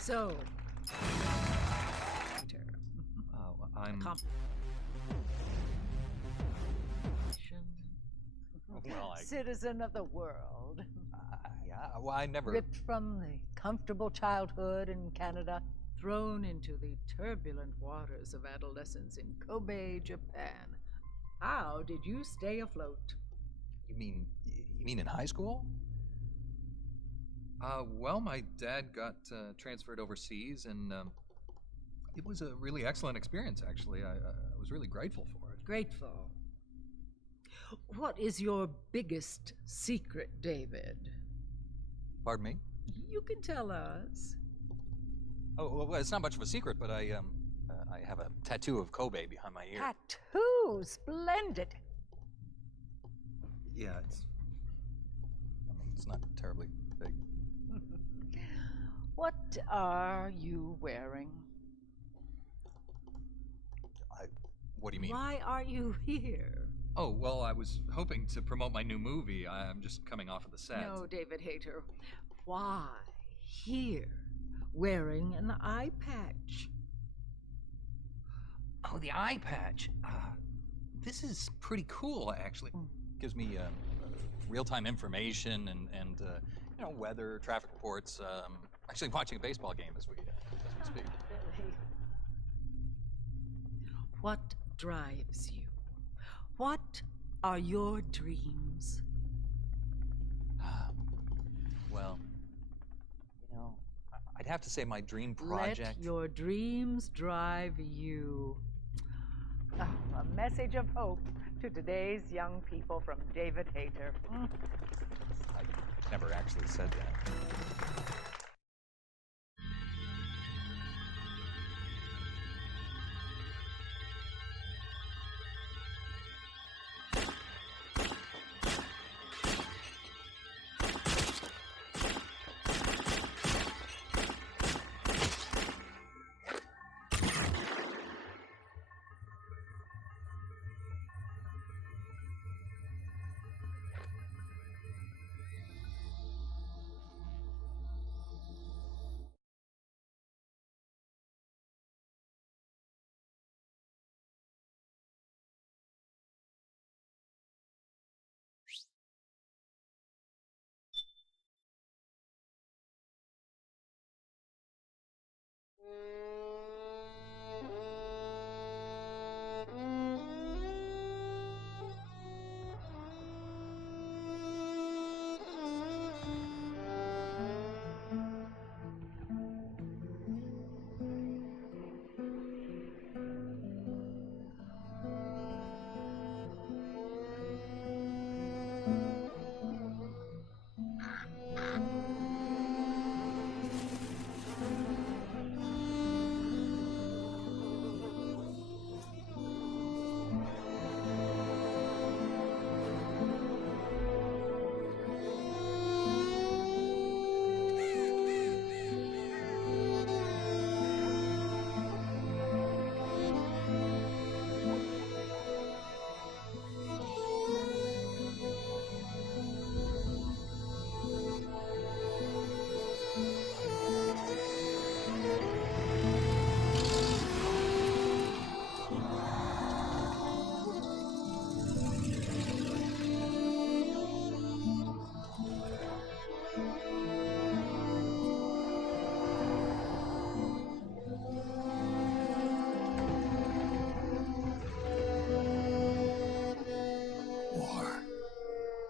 So, I'm... Comp- Well, Citizen of the world. yeah, well, I never... Ripped from the comfortable childhood in Canada, thrown into the turbulent waters of adolescence in Kobe, Japan. How did you stay afloat? You mean in high school? Well, my dad got transferred overseas, and it was a really excellent experience, actually. I was really grateful for it. Grateful. What is your biggest secret, David? Pardon me? You can tell us. Oh, well, it's not much of a secret, but I have a tattoo of Kobe behind my ear. Tattoo! Splendid! Yeah, it's not terribly big. What are you wearing? What do you mean? Why are you here? Oh, well, I was hoping to promote my new movie. I'm just coming off of the set. No, David Hayter. Why here, wearing an eye patch? Oh, the eye patch. This is pretty cool, actually. Gives me real-time information and weather, traffic reports. Actually watching a baseball game as we speak. Billy. What drives you? What are your dreams? Well, I'd have to say my dream project... Let your dreams drive you. A message of hope to today's young people from David Hayter. I never actually said that.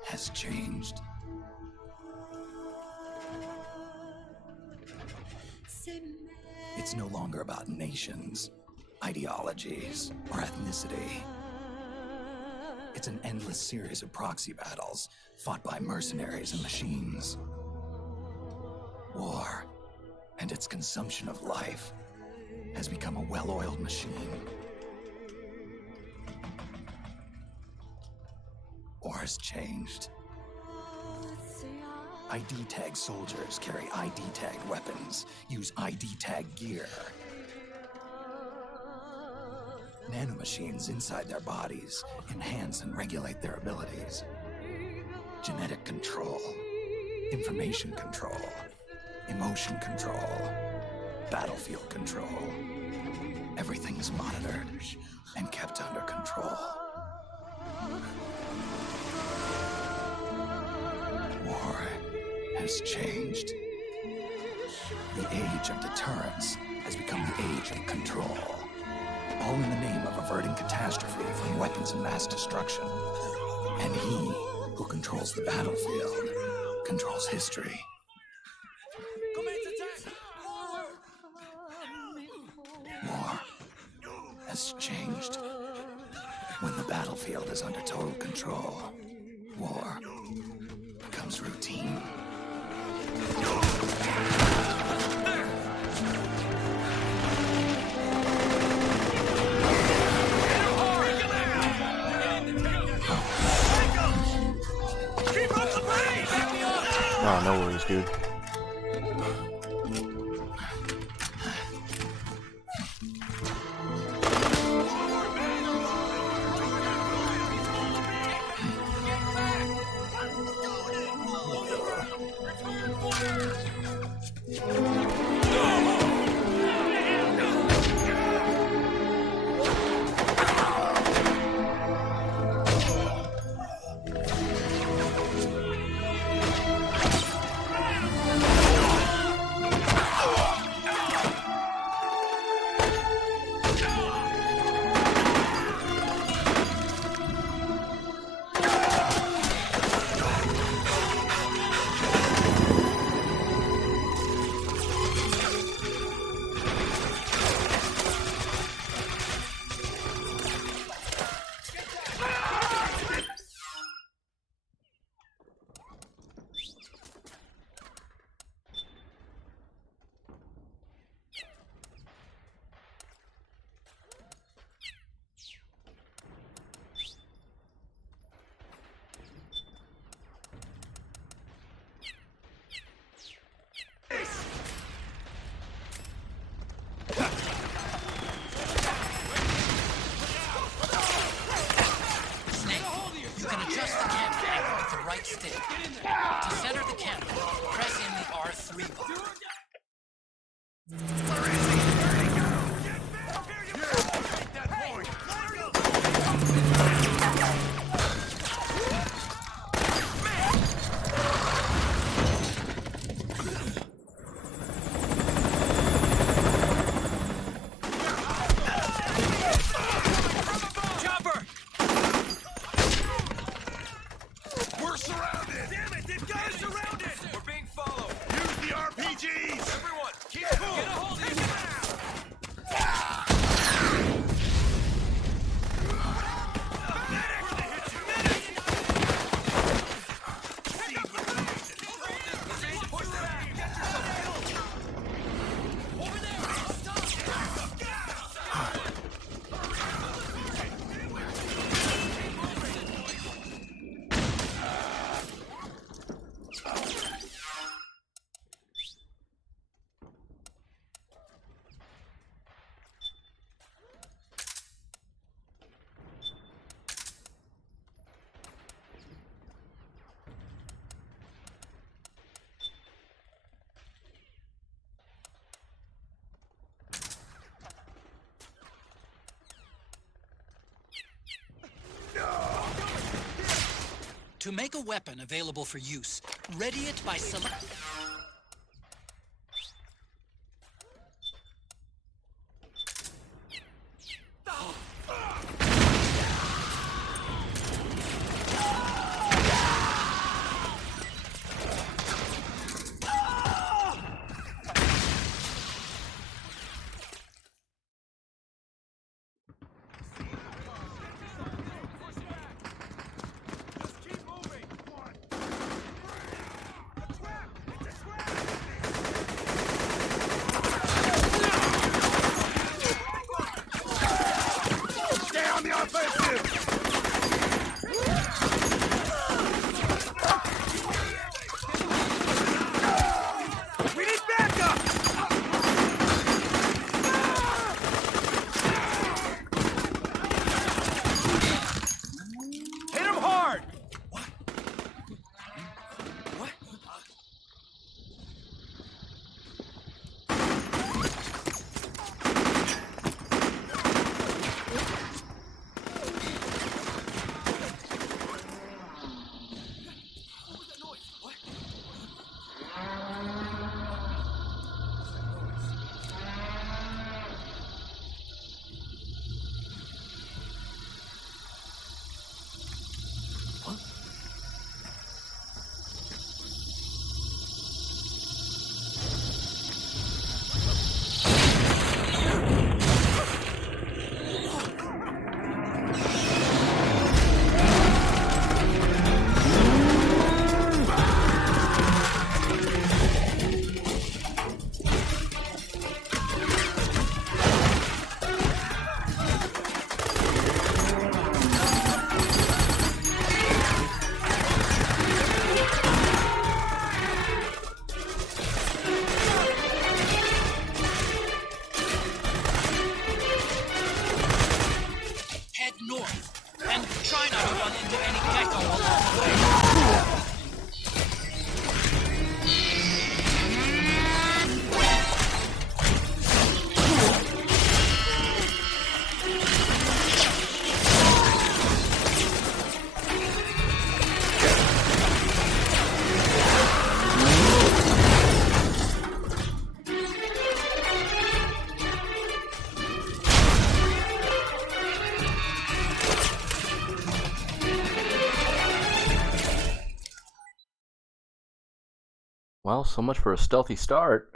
Has changed. It's no longer about nations, ideologies, or ethnicity. It's an endless series of proxy battles fought by mercenaries and machines. War and its consumption of life has become a well-oiled machine. War has changed. ID tag soldiers carry ID tag weapons, use ID tag gear. Nanomachines inside their bodies enhance and regulate their abilities. Genetic control, information control, emotion control. battlefield control. Everything is monitored and kept under control. War has changed. The age of deterrence has become the age of control. All in the name of averting catastrophe from weapons of mass destruction. And he who controls the battlefield controls history. War has changed. When the battlefield is under total control, war becomes routine. Oh, no worries, dude. stick. To center the camera, press in the R3 button. To make a weapon available for use, ready it by select... Well, so much for a stealthy start.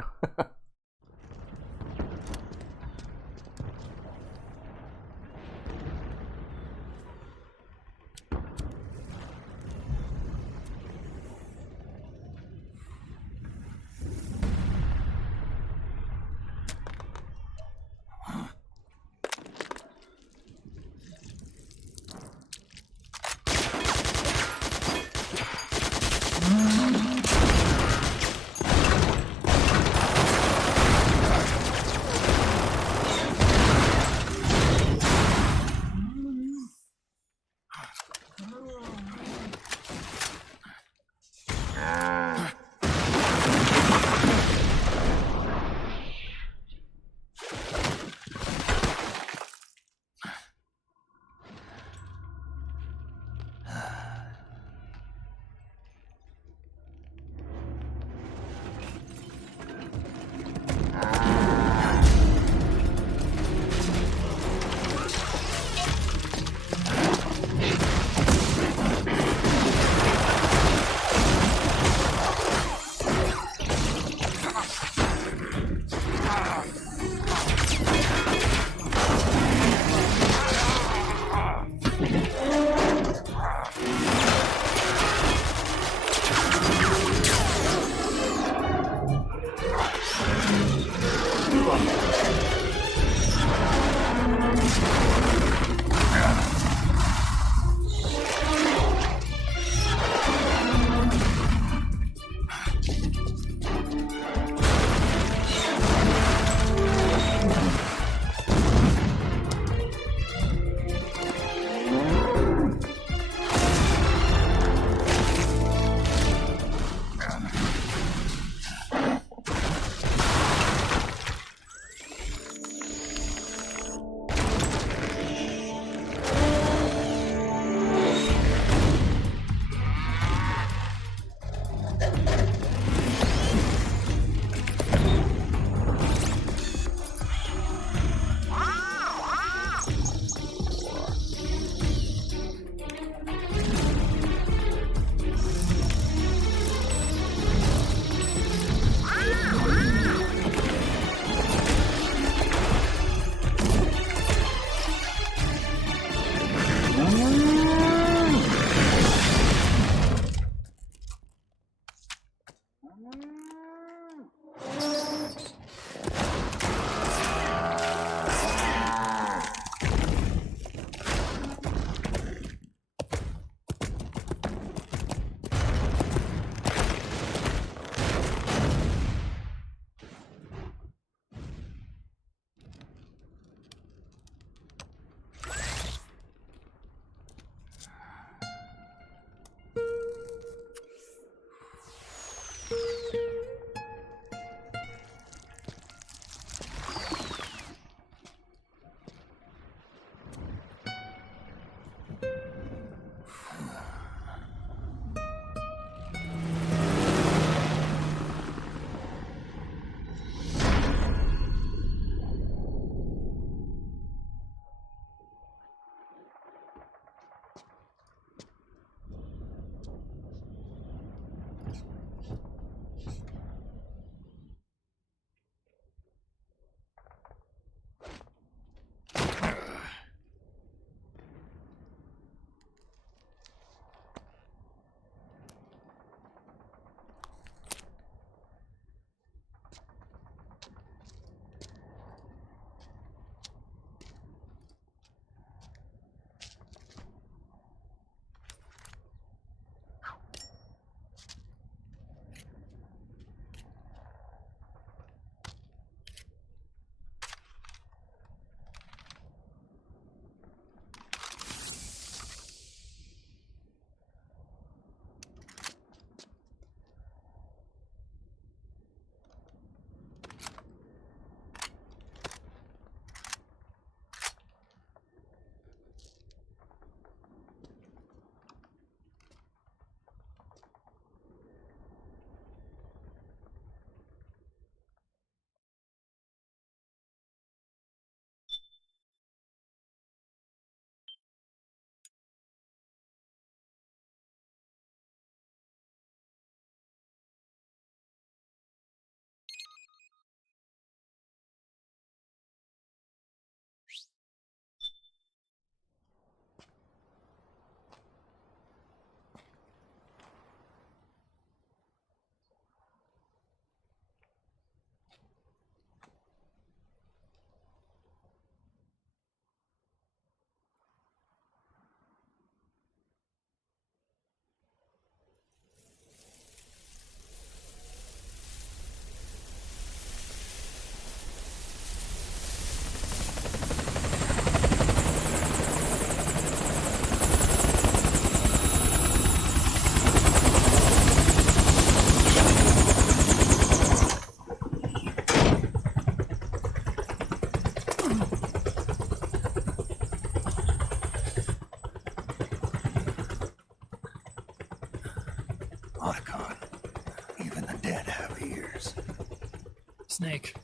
Snake,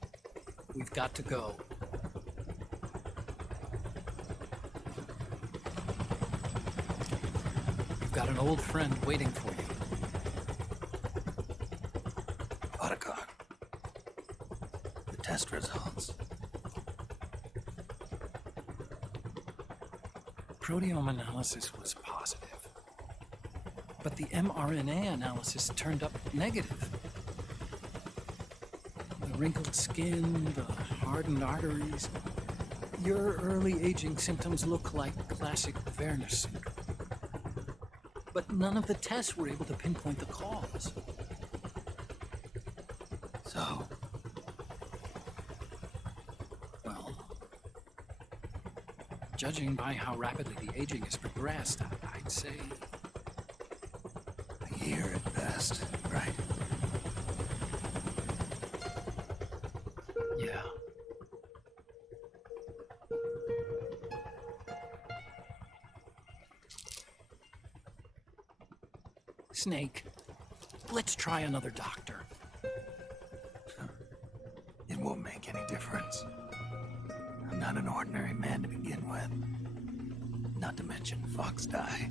we've got to go. We've got an old friend waiting for you. Otacon. The test results. Proteome analysis was positive, but the mRNA analysis turned up negative. The wrinkled skin, the hardened arteries. Your early aging symptoms look like classic Werner syndrome. But none of the tests were able to pinpoint the cause. So, Well, judging by how rapidly the aging has progressed, I'd say a year at best, right? yeah. Snake, let's try another doctor. It won't make any difference. I'm not an ordinary man to begin with. Not to mention Fox die.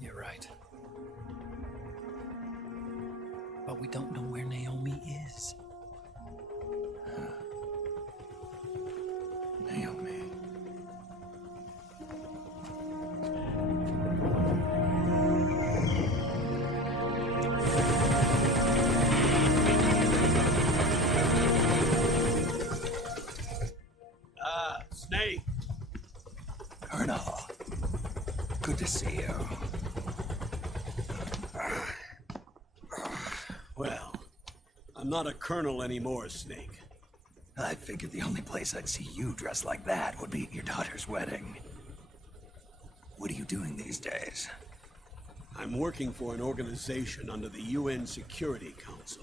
You're right. But we don't know where Naomi is. Naomi. Snake. Colonel. Good to see you. Well, I'm not a colonel anymore, Snake. I figured the only place I'd see you dressed like that would be at your daughter's wedding. What are you doing these days? I'm working for an organization under the UN Security Council.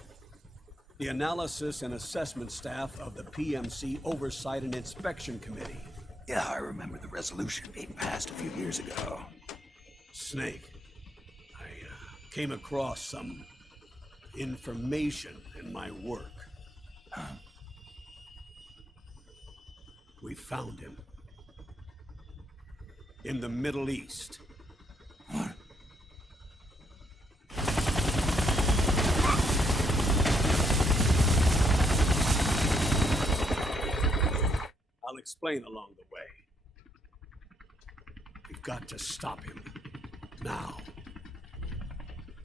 The Analysis and Assessment Staff of the PMC Oversight and Inspection Committee. Yeah, I remember the resolution being passed a few years ago. Snake, I came across some information in my work. Huh? We found him. In the Middle East. What? I'll explain along the way. We've got to stop him. Now.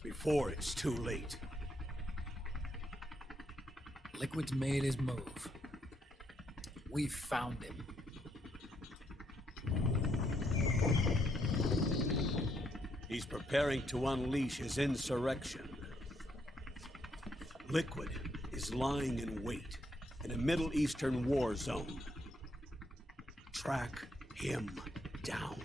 Before it's too late. Liquid's made his move. We've found him. He's preparing to unleash his insurrection. Liquid is lying in wait in a Middle Eastern war zone. Track him down.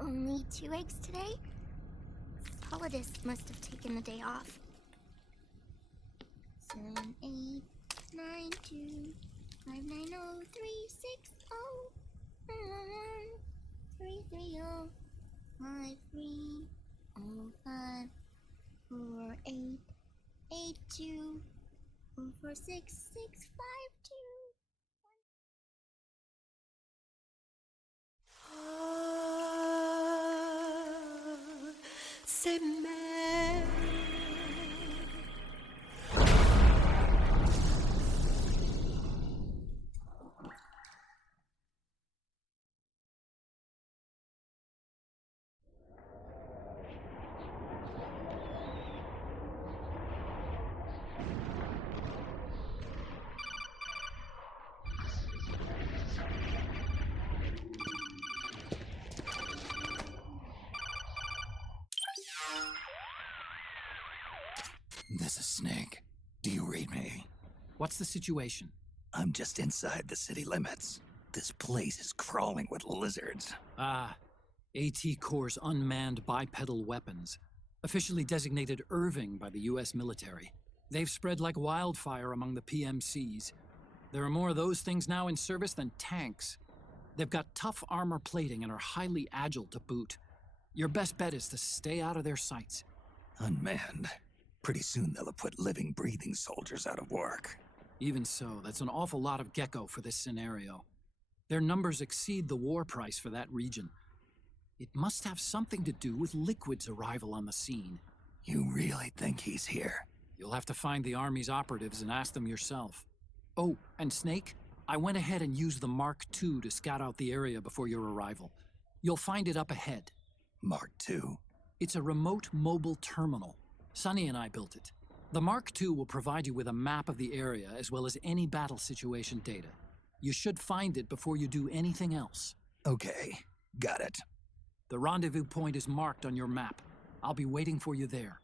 Only 2 eggs today? Solidus must have taken the day off. 7, 8, 9, 2, 5, 9, 0, 3, 6, 0, 3, 3, 0, 5, 3, 0, 5, 4, 8, 8, 2, 4, 4, 6, 6, 5, 2. C'est mère. This is Snake. Do you read me? What's the situation? I'm just inside the city limits. This place is crawling with lizards. Ah, AT Corps' unmanned bipedal weapons, officially designated Irving by the U.S. military. They've spread like wildfire among the PMCs. There are more of those things now in service than tanks. They've got tough armor plating and are highly agile to boot. Your best bet is to stay out of their sights. Unmanned. Pretty soon they'll have put living, breathing soldiers out of work. Even so, that's an awful lot of gecko for this scenario. Their numbers exceed the war price for that region. It must have something to do with Liquid's arrival on the scene. You really think he's here? You'll have to find the Army's operatives and ask them yourself. Oh, and Snake, I went ahead and used the Mark II to scout out the area before your arrival. You'll find it up ahead. Mark II? It's a remote mobile terminal. Sonny and I built it. The Mark II will provide you with a map of the area as well as any battle situation data. You should find it before you do anything else. Okay, got it. The rendezvous point is marked on your map. I'll be waiting for you there.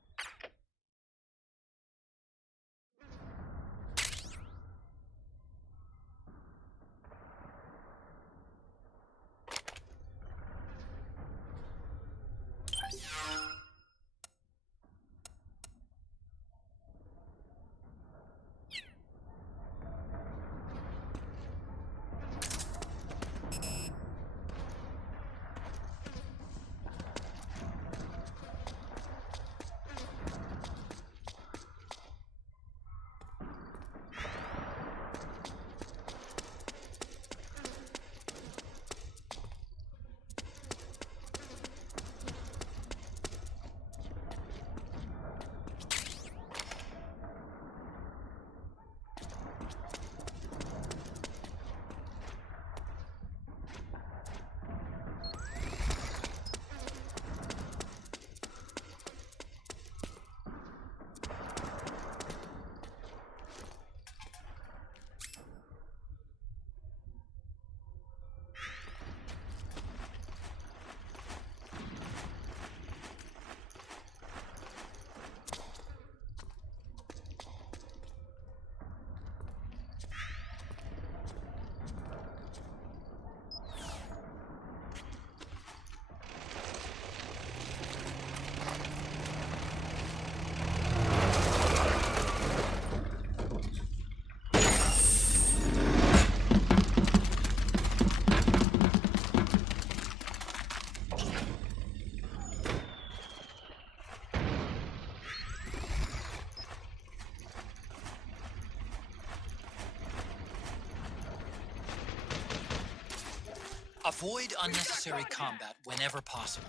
Avoid unnecessary combat whenever possible.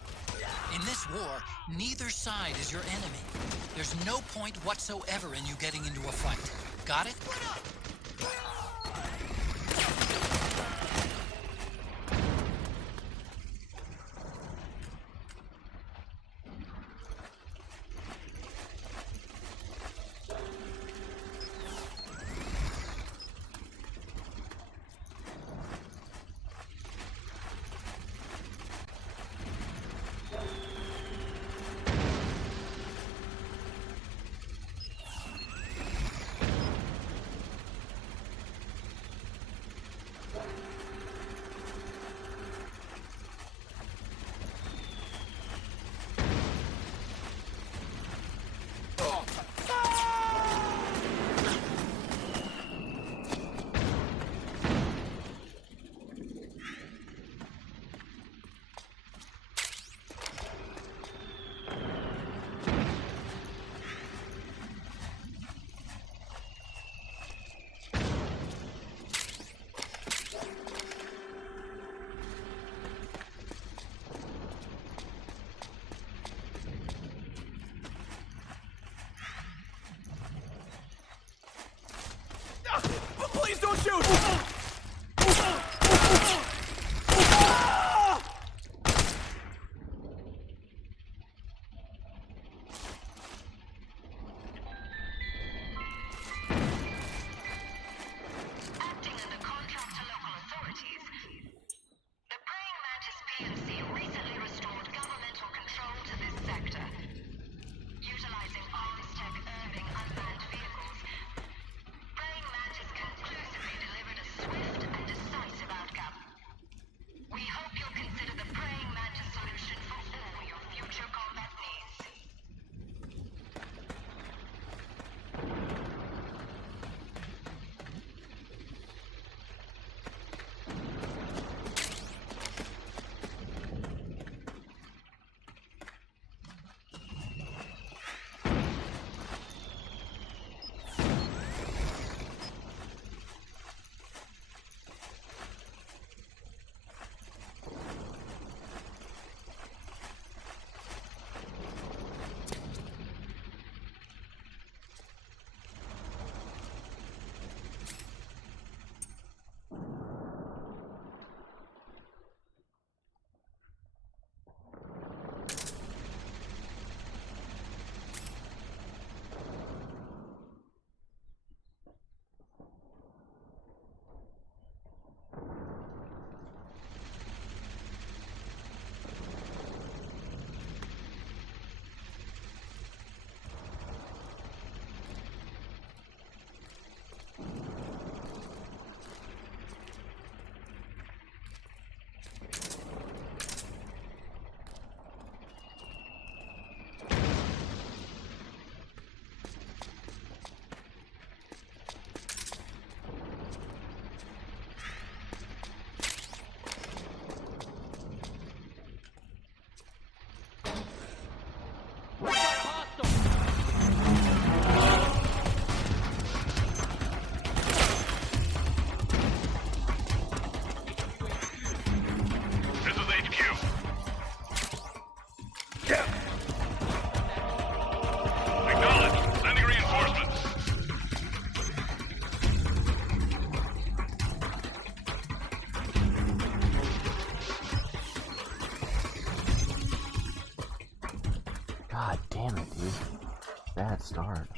In this war, neither side is your enemy. There's no point whatsoever in you getting into a fight. Got it? Please don't shoot! Acting under contract to local authorities, the Praying Mantis PMC recently restored governmental control to this sector. Utilizing Arms Tech Irving unmanned vehicles, Praying Mantis conclusively delivered a God damn it, dude. Bad start.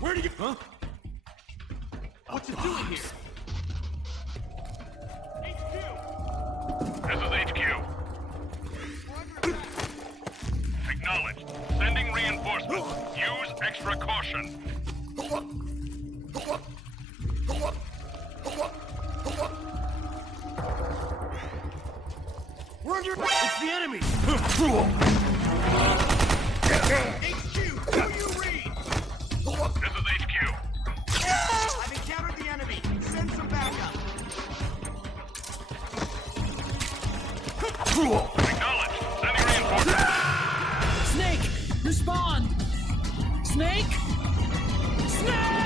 Where do you... Huh? What's it doing here? This is HQ. Acknowledged. Sending reinforcements. Use extra caution. We're under... It's the enemy! HQ, who you read? This is HQ. I've encountered the enemy. Send some backup. Acknowledged. Sending reinforcements. Snake! Respond! Snake! Snake!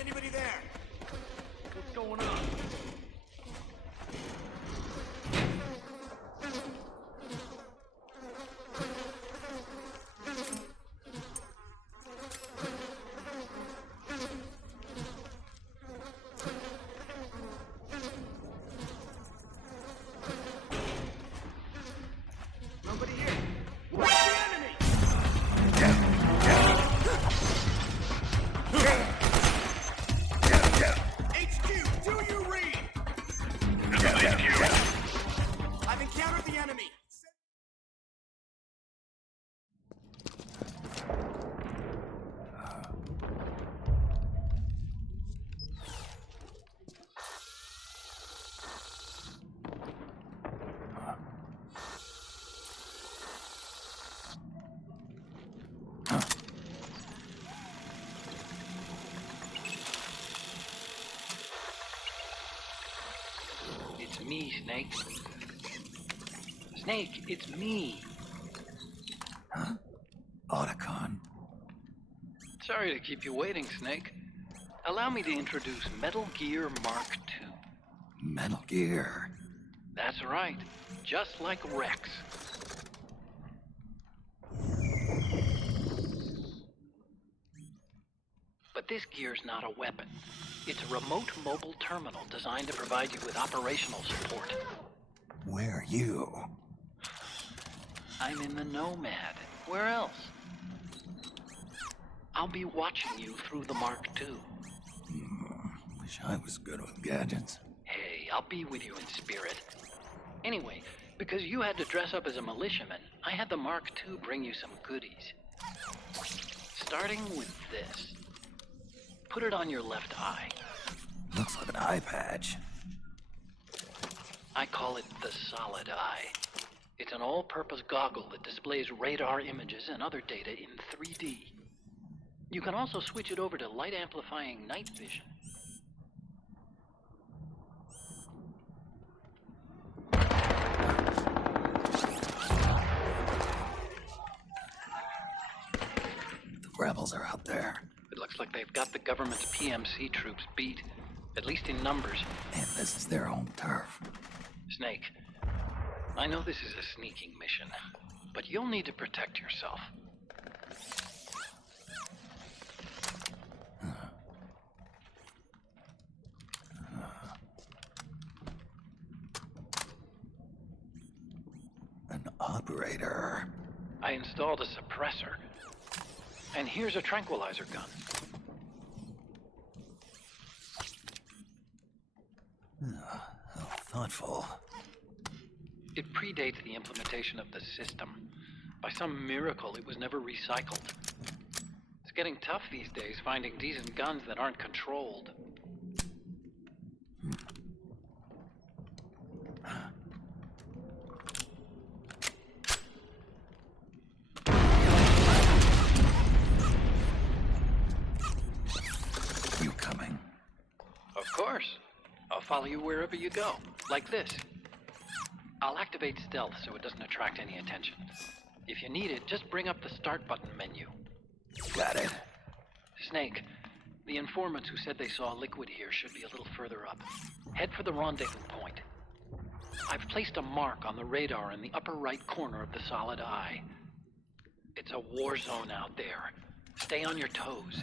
anybody there? What's going on? Nobody here. Where's the enemy? HQ, do you read? This is HQ. I've encountered the enemy. It's me, Snake. Snake, it's me. Huh? Otacon. Sorry to keep you waiting, Snake. Allow me to introduce Metal Gear Mark II. Metal Gear. That's right. Just like Rex. But this gear's not a weapon. It's a remote mobile terminal designed to provide you with operational support. Where are you? I'm in the Nomad. Where else? I'll be watching you through the Mark II. Wish I was good with gadgets. Hey, I'll be with you in spirit. Anyway, because you had to dress up as a militiaman, I had the Mark II bring you some goodies. Starting with this. Put it on your left eye. Looks like an eye patch. I call it the Solid Eye. It's an all-purpose goggle that displays radar images and other data in 3D. You can also switch it over to light-amplifying night vision. The rebels are out there. It looks like they've got the government's PMC troops beat, at least in numbers. And this is their home turf. Snake, I know this is a sneaking mission, but you'll need to protect yourself. An operator. I installed a suppressor. And here's a tranquilizer gun. How thoughtful. It predates the implementation of the system. By some miracle, it was never recycled. It's getting tough these days finding decent guns that aren't controlled. You coming? Of course. I'll follow you wherever you go, like this. I'll activate stealth so it doesn't attract any attention. If you need it, just bring up the start button menu. Got it. Snake, the informants who said they saw liquid here should be a little further up. Head for the rendezvous point. I've placed a mark on the radar in the upper right corner of the Solid Eye. It's a war zone out there. Stay on your toes.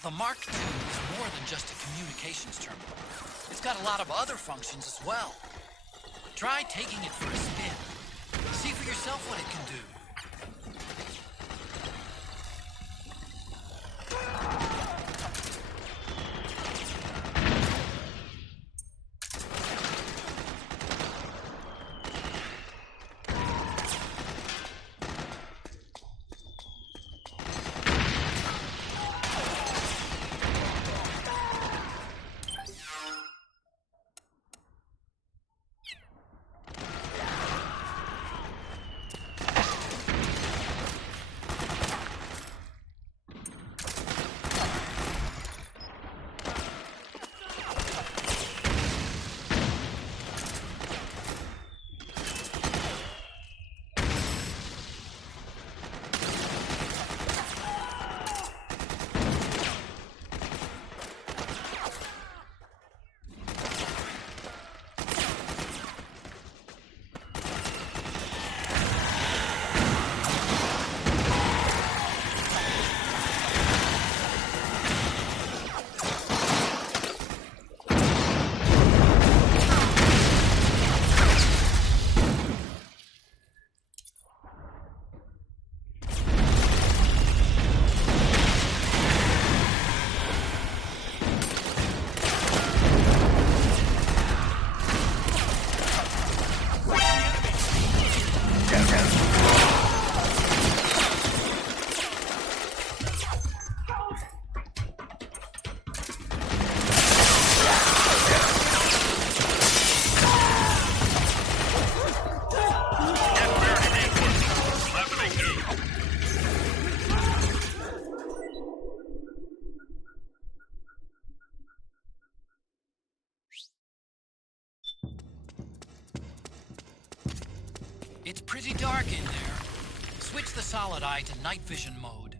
The Mark II is more than just a communications terminal. It's got a lot of other functions as well. Try taking it for a spin. See for yourself what it can do. pretty dark in there. Switch the solid eye to night vision mode.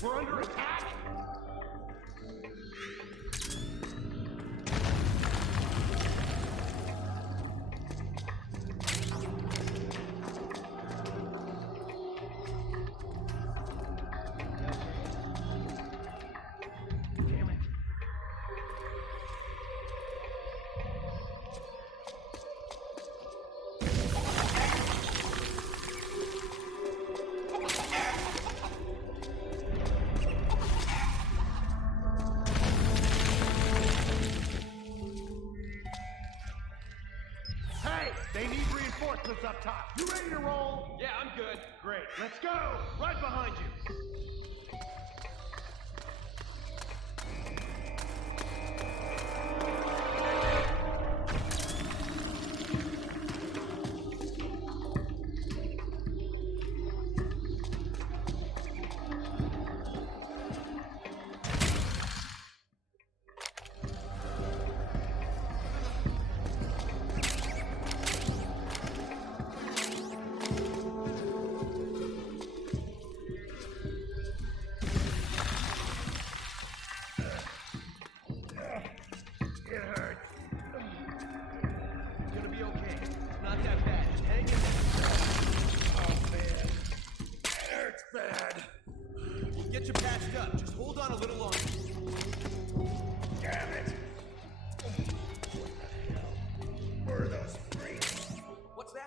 We're under attack? Damn it. Hey, they need reinforcements up top. You ready to roll? Yeah, I'm good. Great. Let's go. Right behind you. It hurts. It's gonna be okay. It's not that bad. Just hang in there. Oh, man. It hurts bad. We'll get you patched up. Just hold on a little longer. Damn it. What the hell? Where are those freaks? What's that?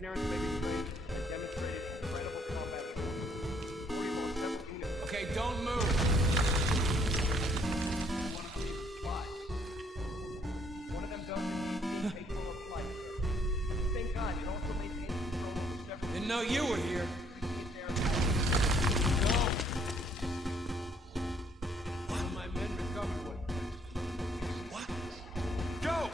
Parents may be trained and demonstrated incredible combat skills. Or you lost several units. Okay, don't move. One of them even fly. One of them does indeed seem capable of flight, sir. At the same time, it also maintains control over several. Didn't know you were here. Go. One of my men recovered one. What? Go.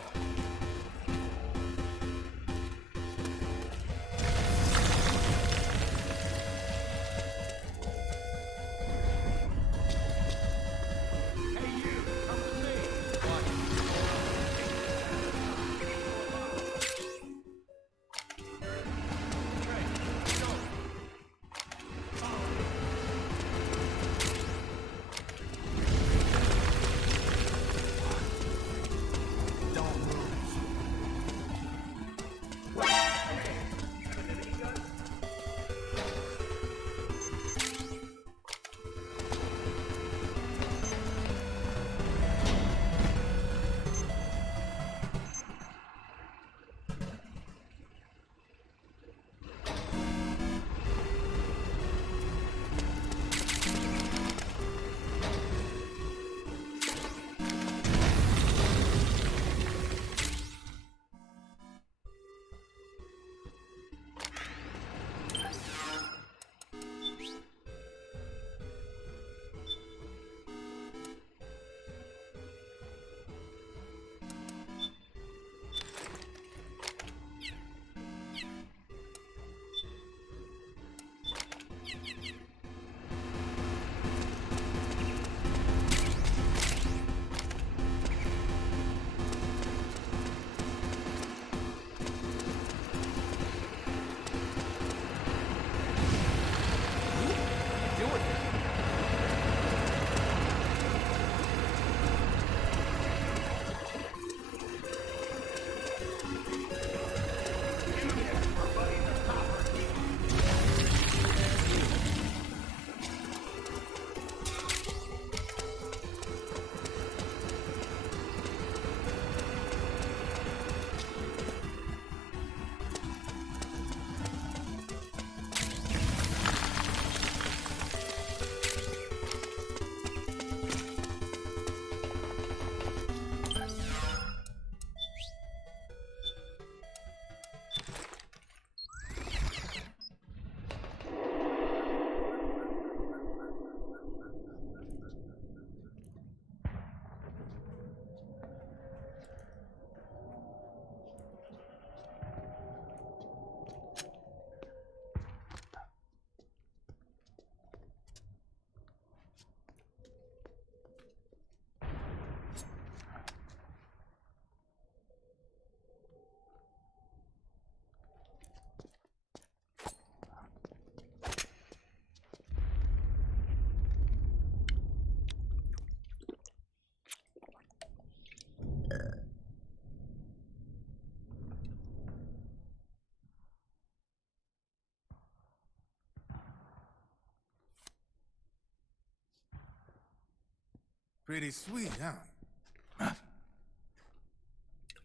Pretty sweet, huh?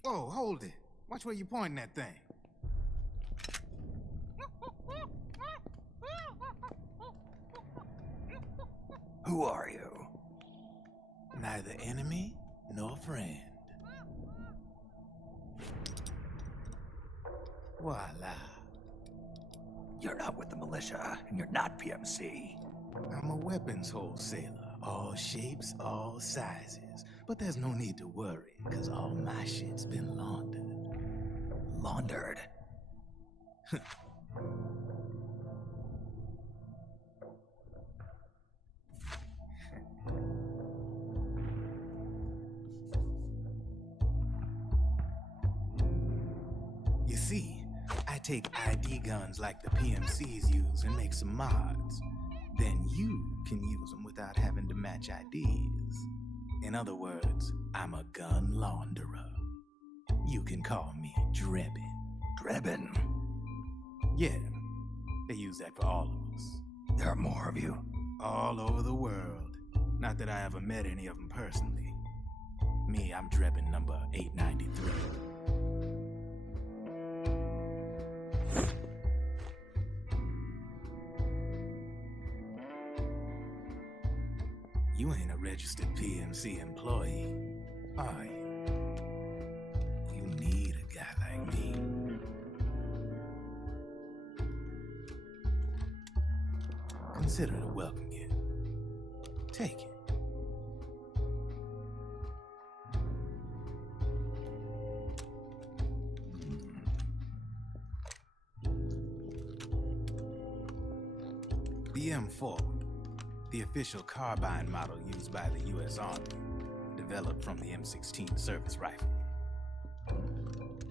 Whoa, hold it. Watch where you pointing that thing. Who are you? Neither enemy nor friend. Voila. You're not with the militia, and you're not PMC. I'm a weapons wholesaler. All shapes, all sizes. But there's no need to worry, because all my shit's been laundered. Laundered? You see, I take ID guns like the PMCs use and make some mods. Then you can use them without having to match IDs. In other words, I'm a gun launderer. You can call me Drebin. Drebin? Yeah, they use that for all of us. There are more of you? All over the world. Not that I ever met any of them personally. Me, I'm Drebin number 893. You ain't a registered PMC employee, are you? You need a guy like me. Consider it a welcome gift. Take it. The M4. The official carbine model used by the U.S. Army, developed from the M16 service rifle.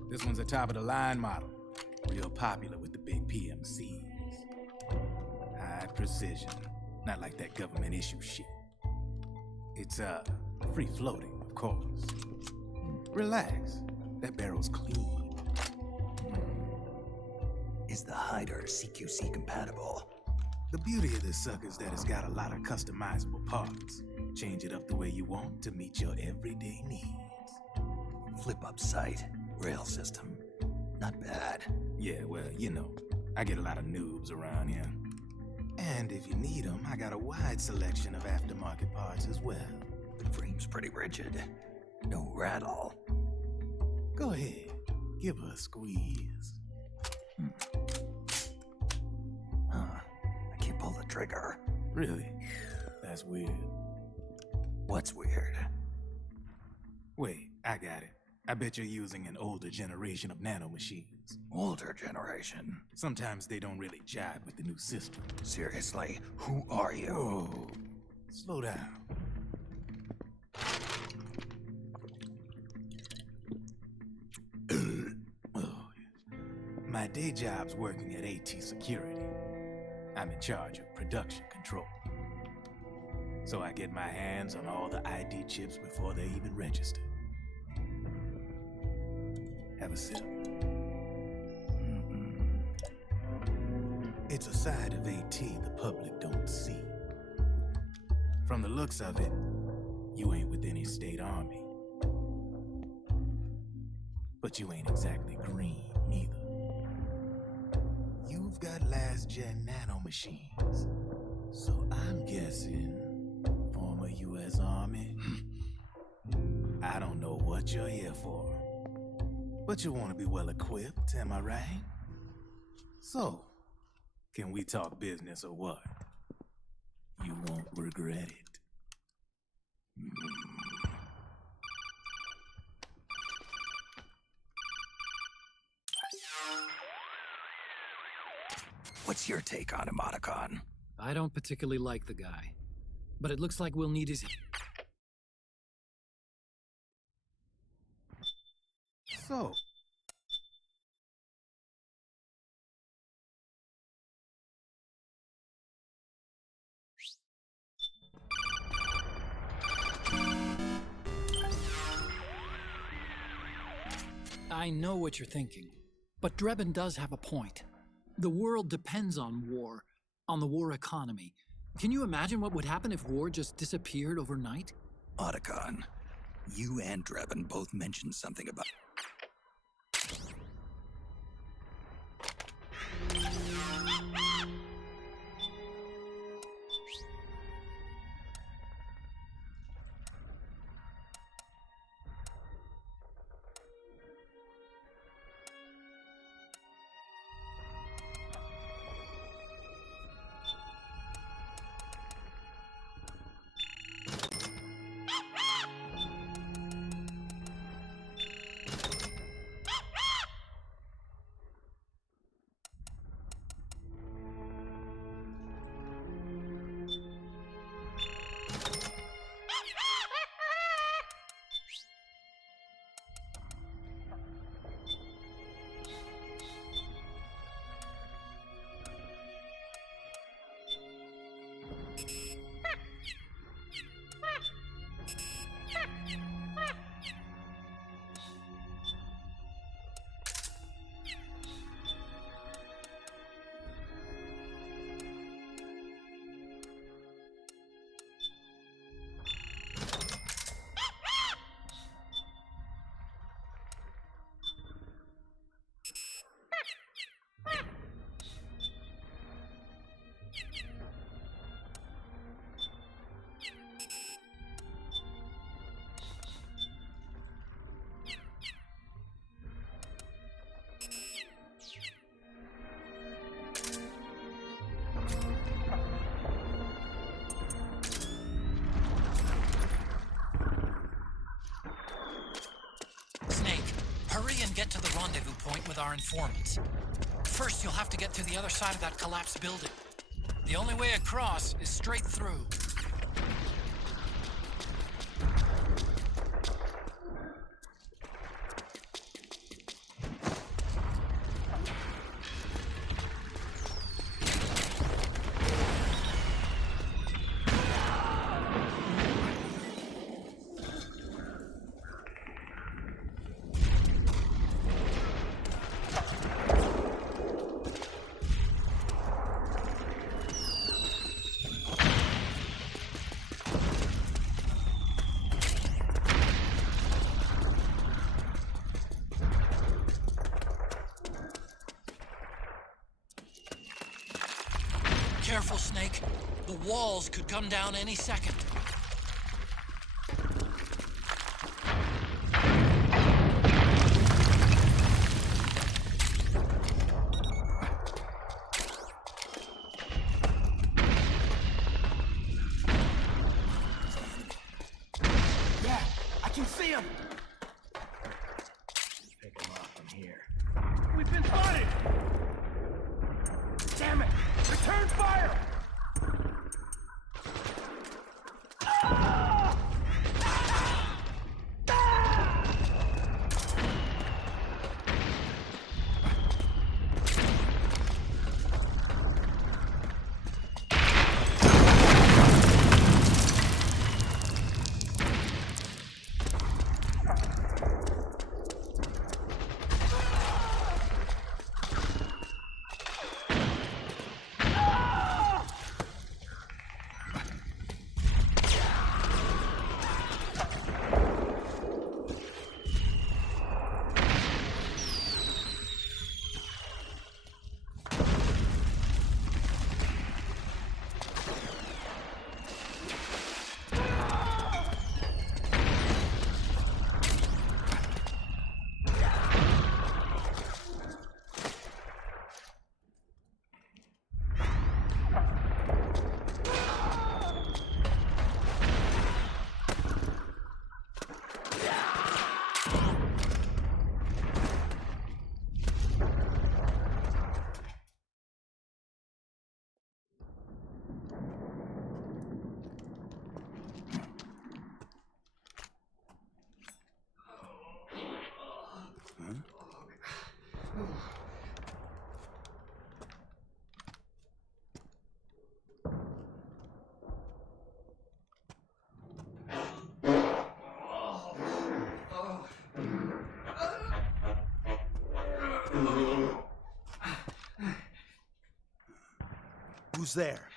This one's a top-of-the-line model, real popular with the big PMCs. High precision, not like that government-issue shit. It's, free-floating, of course. Relax, that barrel's clean. Is the hider CQC compatible? The beauty of this sucker is that it's got a lot of customizable parts. Change it up the way you want to meet your everyday needs. Flip-up sight, rail system. Not bad. Yeah, well, you know, I get a lot of noobs around here. And if you need them, I got a wide selection of aftermarket parts as well. The frame's pretty rigid. No rattle. Go ahead, give her a squeeze. I can't pull the trigger. Really? That's weird. What's weird? Wait, I got it. I bet you're using an older generation of nanomachines. Older generation? Sometimes they don't really jive with the new system. Seriously, who are you? Whoa. Slow down. Oh, yes. My day job's working at AT Security. I'm in charge of production control. So I get my hands on all the ID chips before they even register. Have a sip. It's a side of AT the public don't see. From the looks of it, you ain't with any state army. But you ain't exactly green, neither. You've got last-gen nanomachines. So I'm guessing former U.S. Army. I don't know what you're here for. But you want to be well-equipped, am I right? So, can we talk business or what? You won't regret it. What's your take on Emoticon? I don't particularly like the guy, but it looks like we'll need his... So... I know what you're thinking, but Drebin does have a point. The world depends on war, on the war economy. Can you imagine what would happen if war just disappeared overnight? Otacon, you and Drebin both mentioned something about... Hurry and get to the rendezvous point with our informants. First, you'll have to get to the other side of that collapsed building. The only way across is straight through. Careful, Snake. The walls could come down any second. Yeah, I can see him! Pick him up from here. We've been spotted! Damn it! Return fire! Who's there?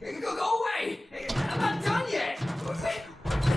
Go away! I'm not done yet!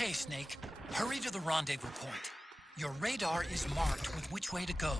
Okay, Snake. Hurry to the rendezvous point. Your radar is marked with which way to go.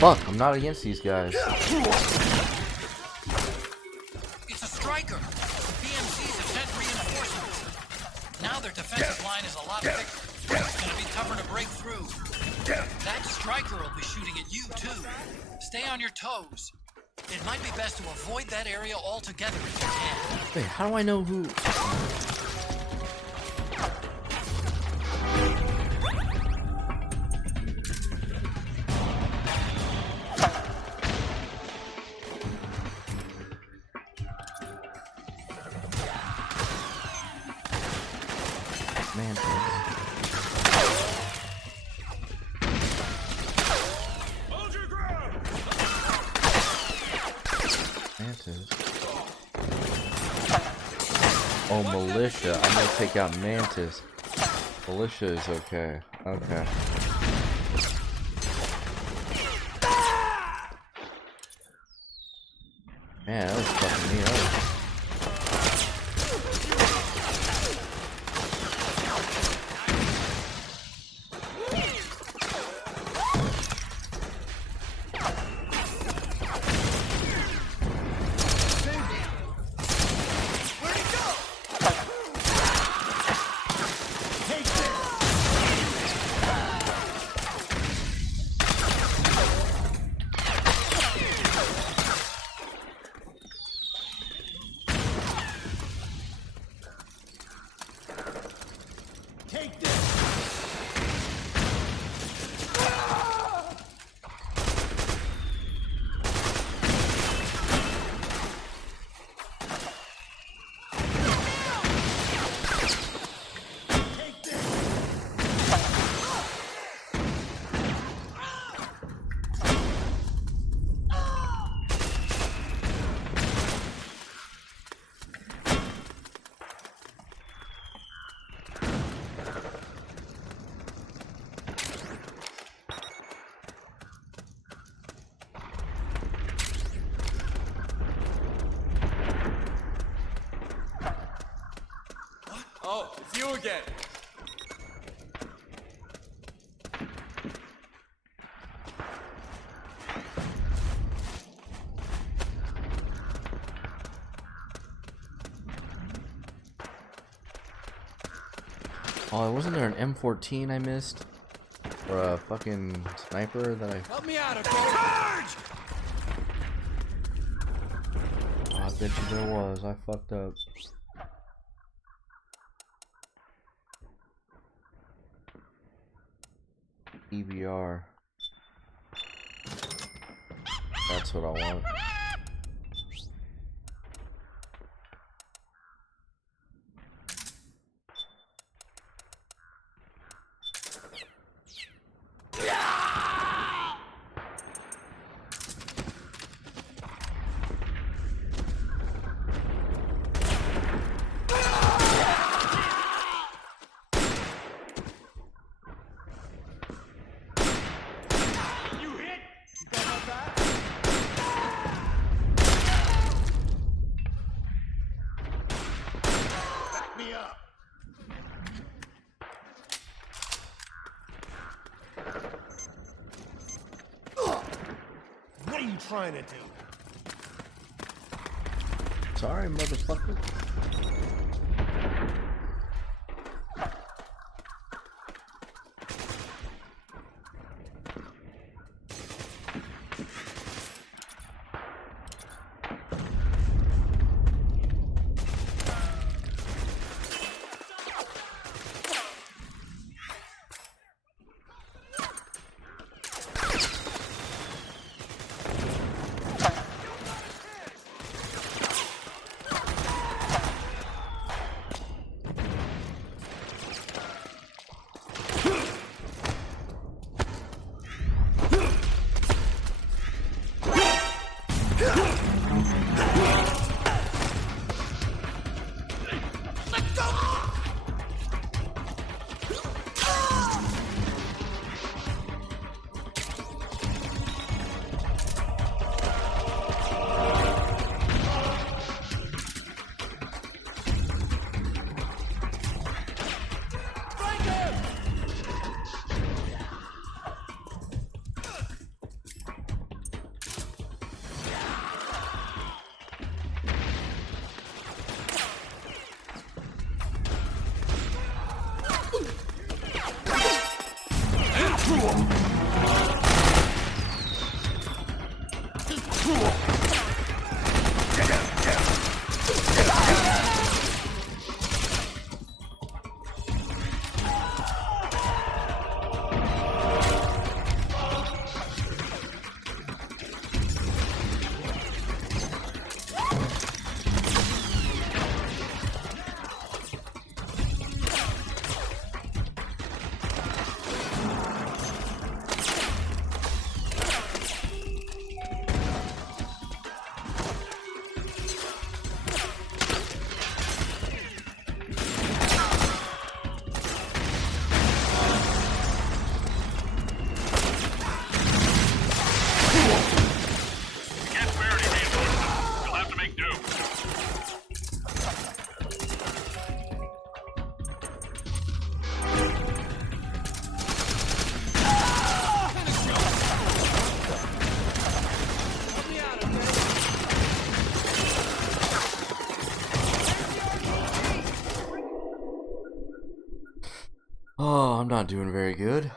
Fuck, I'm not against these guys. It's a striker. The PMCs have sent reinforcements. Now their defensive line is a lot thicker. It's gonna be tougher to break through. That striker will be shooting at you too. Stay on your toes. It might be best to avoid that area altogether if you can. Wait, how do I know who? Oh, Militia. I'm gonna take out Mantis. Militia is okay. Okay. Man, that was fucking me up. Oh, it's you again. Oh, wasn't there an M14 I missed? Or a fucking sniper that I... Help me out, okay? Charge! Oh, I bet you there was. I fucked up. EBR. That's what I want. trying to do? Sorry, motherfucker. Oh, I'm not doing very good.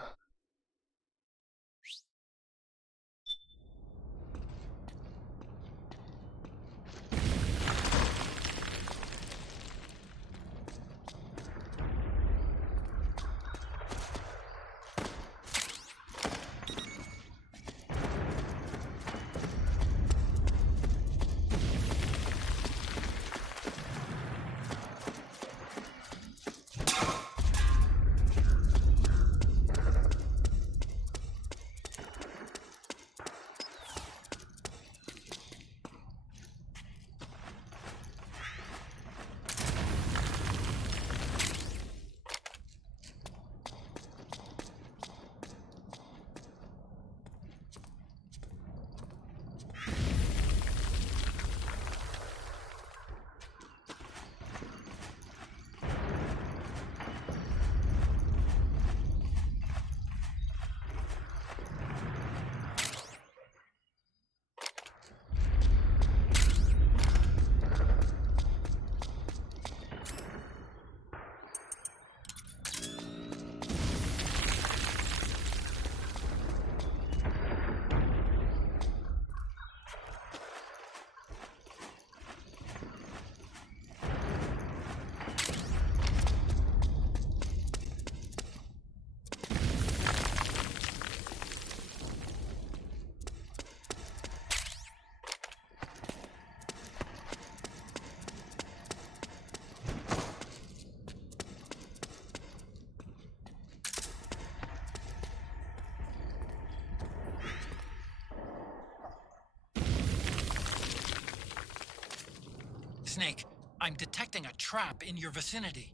Snake, I'm detecting a trap in your vicinity.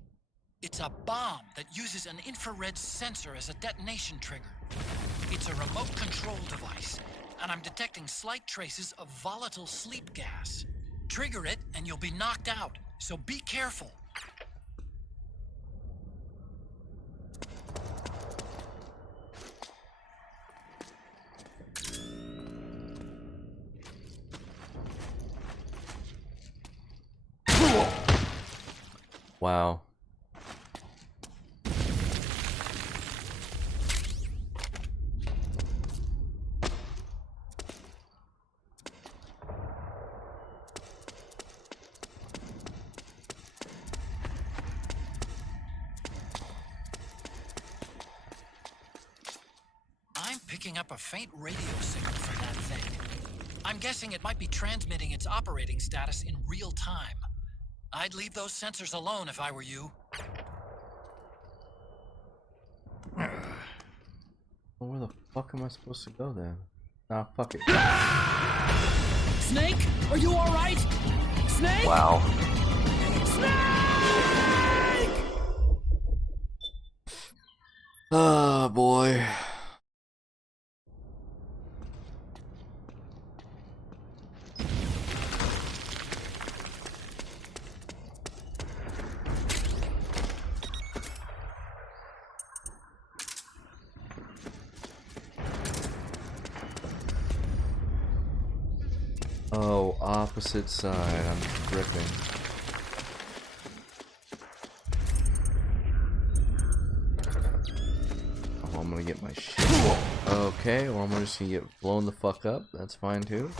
It's a bomb that uses an infrared sensor as a detonation trigger. It's a remote control device, and I'm detecting slight traces of volatile sleep gas. Trigger it and you'll be knocked out, so be careful. Wow. I'm picking up a faint radio signal from that thing. I'm guessing it might be transmitting its operating status in real time. I'd leave those sensors alone if I were you. Well, where the fuck am I supposed to go then? Nah, fuck it. Snake, are you all right? Snake? Wow. Snake! Oh boy. Oh, opposite side. I'm tripping. Oh, I'm gonna get my shit. Okay, well, I'm just gonna get blown the fuck up. That's fine too.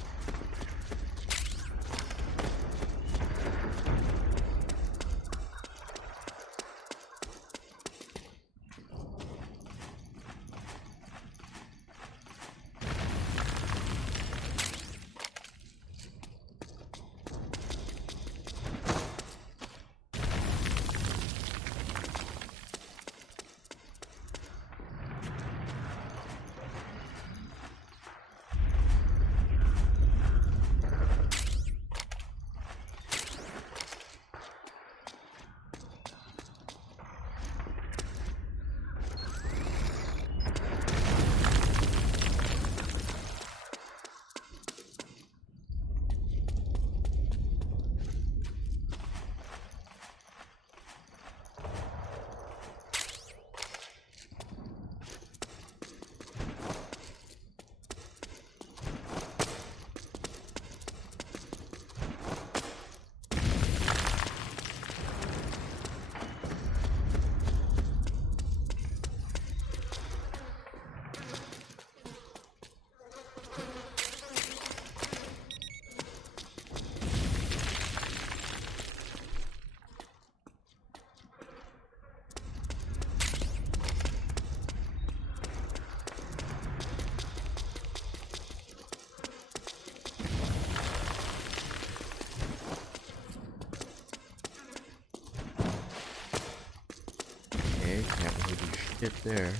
Okay, can't really do shit there.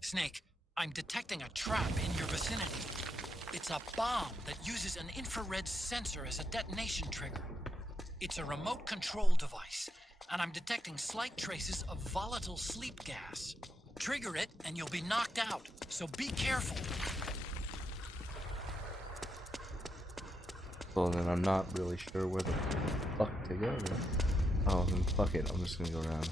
Snake, I'm detecting a trap in your vicinity. It's a bomb that uses an infrared sensor as a detonation trigger. It's a remote control device, and I'm detecting slight traces of volatile sleep gas. Trigger it, and you'll be knocked out, so be careful. Well, then I'm not really sure where the fuck to go then. Oh, then fuck it. I'm just gonna go around.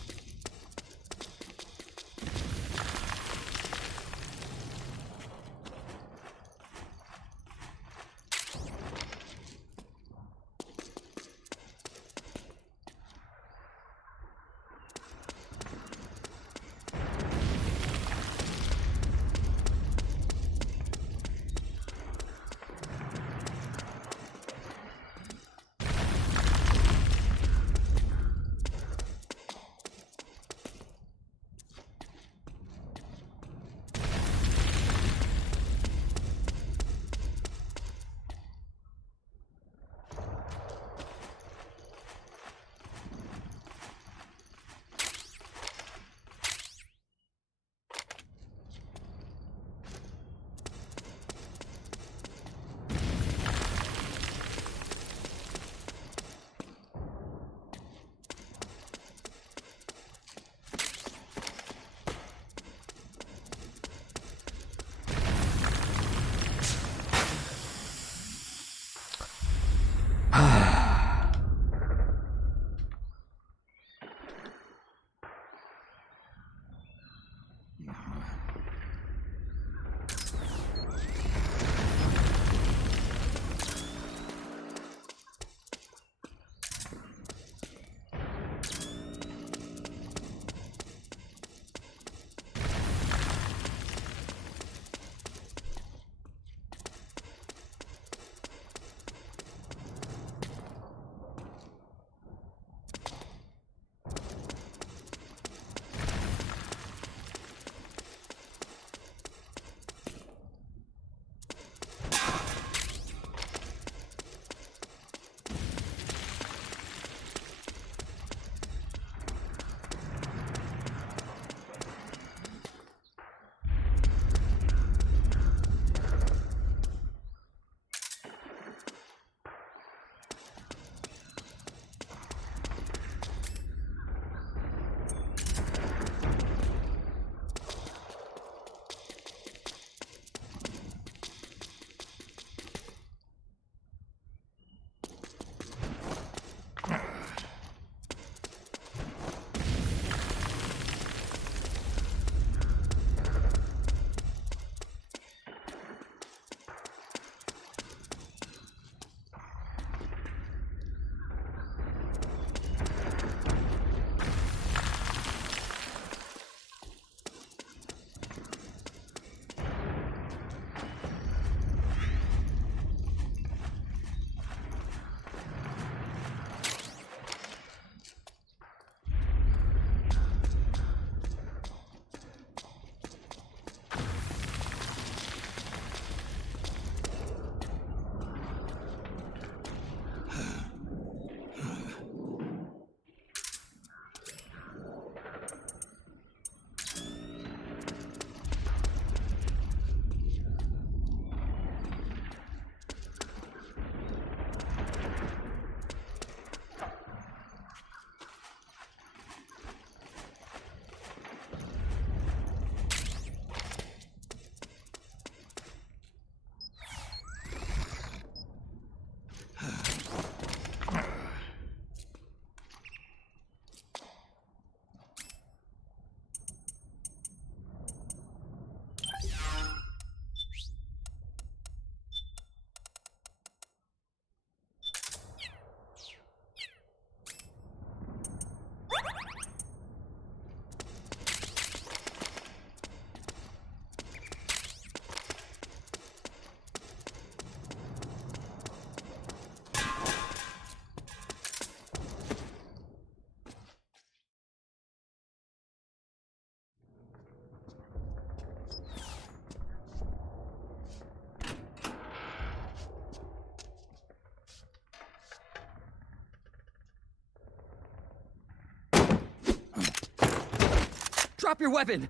Drop your weapon!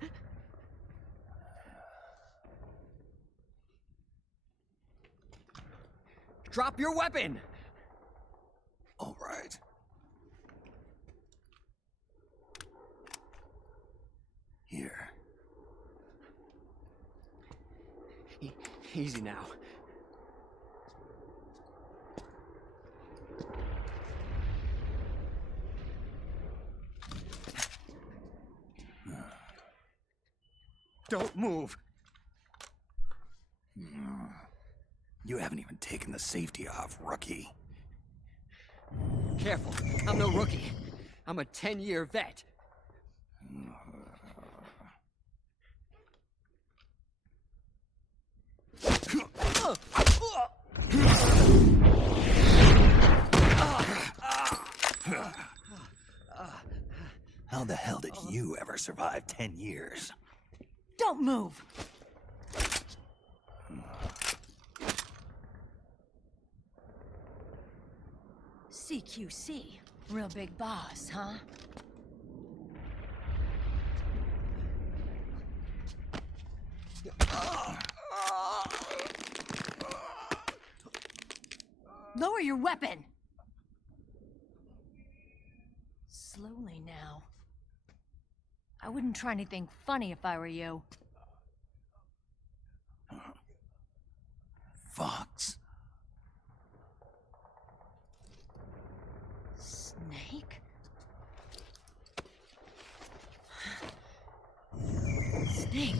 Drop your weapon! All right. Here. Easy now. Don't move. You haven't even taken the safety off, rookie. Careful. I'm no rookie. I'm a 10-year vet. How the hell did you ever survive 10 years? Don't move! CQC. Real big boss, huh? Lower your weapon! Slowly now. I wouldn't try anything funny if I were you. Fox. Snake? Snake?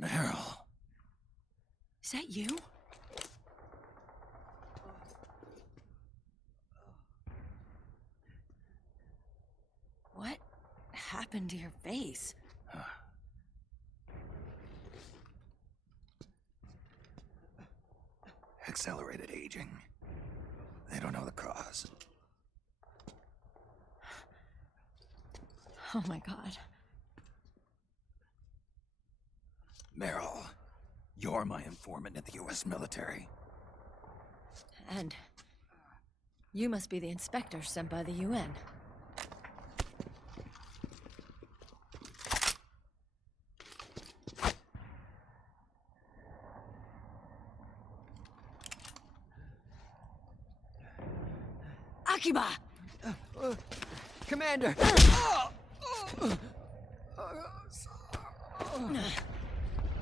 Meryl. Is that you? What happened to your face? Accelerated aging. They don't know the cause. Oh my god. Meryl, you're my informant in the U.S. military. And you must be the inspector sent by the UN. Akiba! Commander!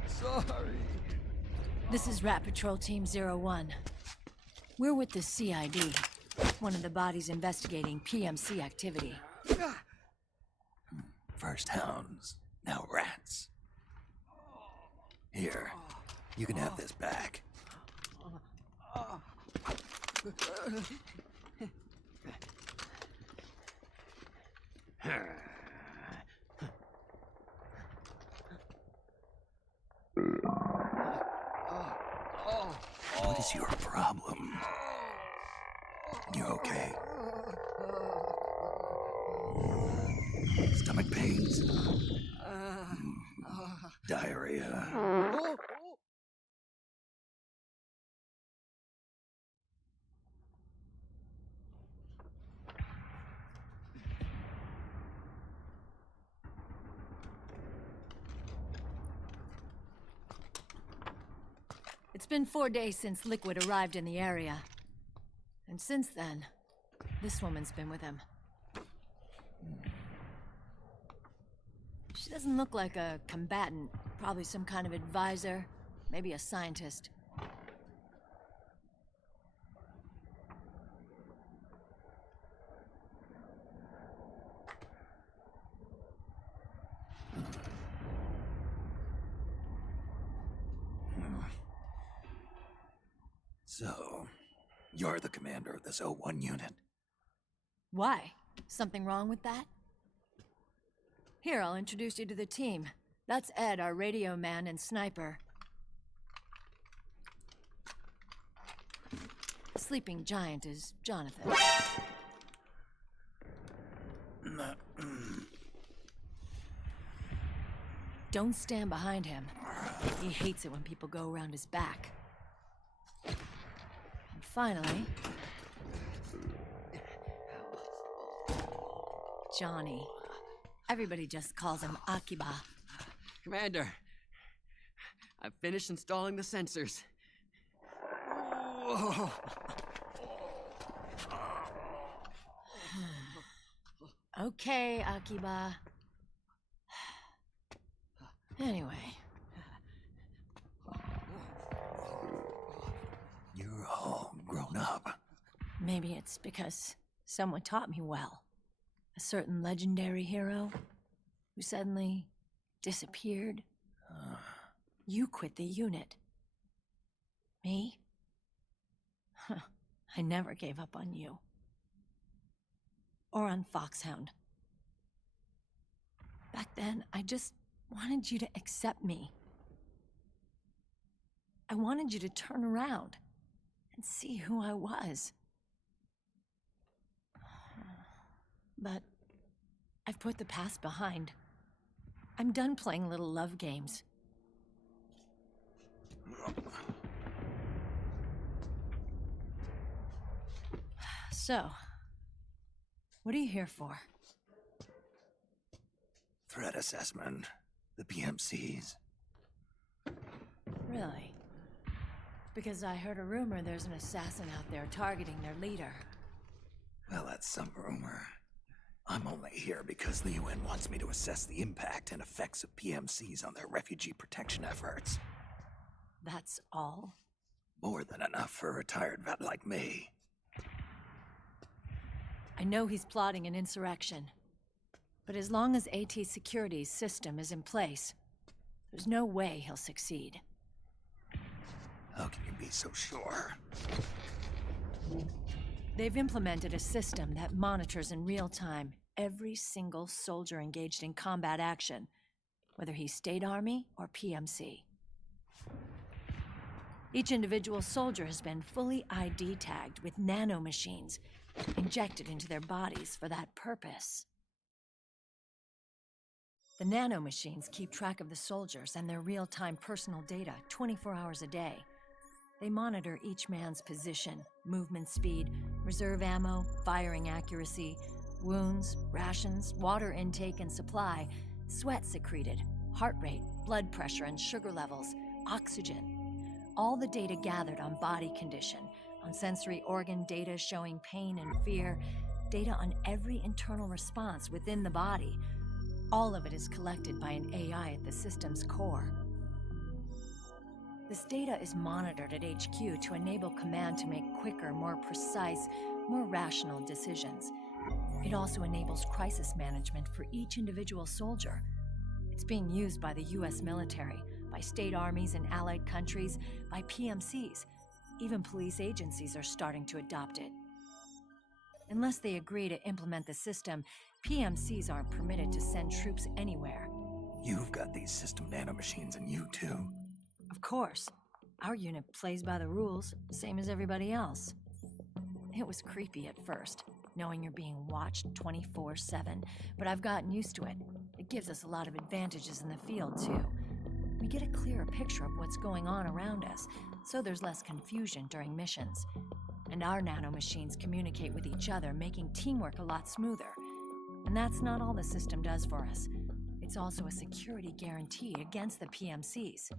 Sorry. This is Rat Patrol Team 01. We're with the CID, one of the bodies investigating PMC activity. First hounds, now rats. Here, you can have this back. What is your problem? You okay? Stomach pains? Diarrhea? It's been 4 days since Liquid arrived in the area. And since then, this woman's been with him. She doesn't look like a combatant. Probably some kind of advisor, maybe a scientist. So, you're the commander of this 01 unit. Why? Something wrong with that? Here, I'll introduce you to the team. That's Ed, our radio man and sniper. Sleeping giant is Jonathan. Don't stand behind him. He hates it when people go around his back. And finally, Johnny. Everybody just calls him Akiba. Commander, I've finished installing the sensors. Whoa. Okay, Akiba. Anyway. You're all grown up. Maybe it's because someone taught me well. A certain legendary hero who suddenly disappeared. You quit the unit. Me? I never gave up on you. Or on Foxhound. Back then, I just wanted you to accept me. I wanted you to turn around and see who I was. But I've put the past behind. I'm done playing little love games. So, what are you here for? Threat assessment. The PMCs. Really? Because I heard a rumor there's an assassin out there targeting their leader. Well, that's some rumor. I'm only here because the UN wants me to assess the impact and effects of PMCs on their refugee protection efforts. That's all? More than enough for a retired vet like me. I know he's plotting an insurrection. But as long as AT Security's system is in place, there's no way he'll succeed. How can you be so sure? They've implemented a system that monitors in real time every single soldier engaged in combat action, whether he's State Army or PMC. Each individual soldier has been fully ID tagged with nanomachines injected into their bodies for that purpose. The nanomachines keep track of the soldiers and their real-time personal data 24 hours a day. They monitor each man's position, movement speed, reserve ammo, firing accuracy, wounds, rations, water intake and supply, sweat secreted, heart rate, blood pressure and sugar levels, oxygen. All the data gathered on body condition, on sensory organ data showing pain and fear, data on every internal response within the body. All of it is collected by an AI at the system's core. This data is monitored at HQ to enable command to make quicker, more precise, more rational decisions. It also enables crisis management for each individual soldier. It's being used by the US military, by state armies in allied countries, by PMCs. Even police agencies are starting to adopt it. Unless they agree to implement the system, PMCs aren't permitted to send troops anywhere. You've got these system nanomachines in you too. Of course. Our unit plays by the rules, same as everybody else. It was creepy at first, knowing you're being watched 24/7, but I've gotten used to it. It gives us a lot of advantages in the field too. We get a clearer picture of what's going on around us, so there's less confusion during missions. And our nanomachines communicate with each other, making teamwork a lot smoother. And that's not all the system does for us. It's also a security guarantee against the PMCs.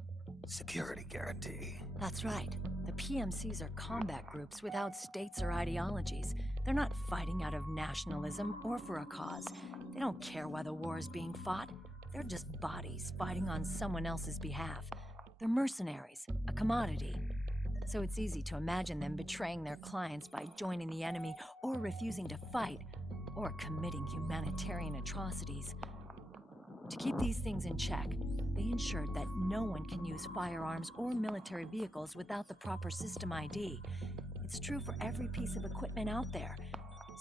Security guarantee? That's right. The PMCs are combat groups without states or ideologies. They're not fighting out of nationalism or for a cause. They don't care why the war is being fought. They're just bodies fighting on someone else's behalf. They're mercenaries, a commodity. So it's easy to imagine them betraying their clients by joining the enemy or refusing to fight, or committing humanitarian atrocities. To keep these things in check, they ensured that no one can use firearms or military vehicles without the proper system ID. It's true for every piece of equipment out there.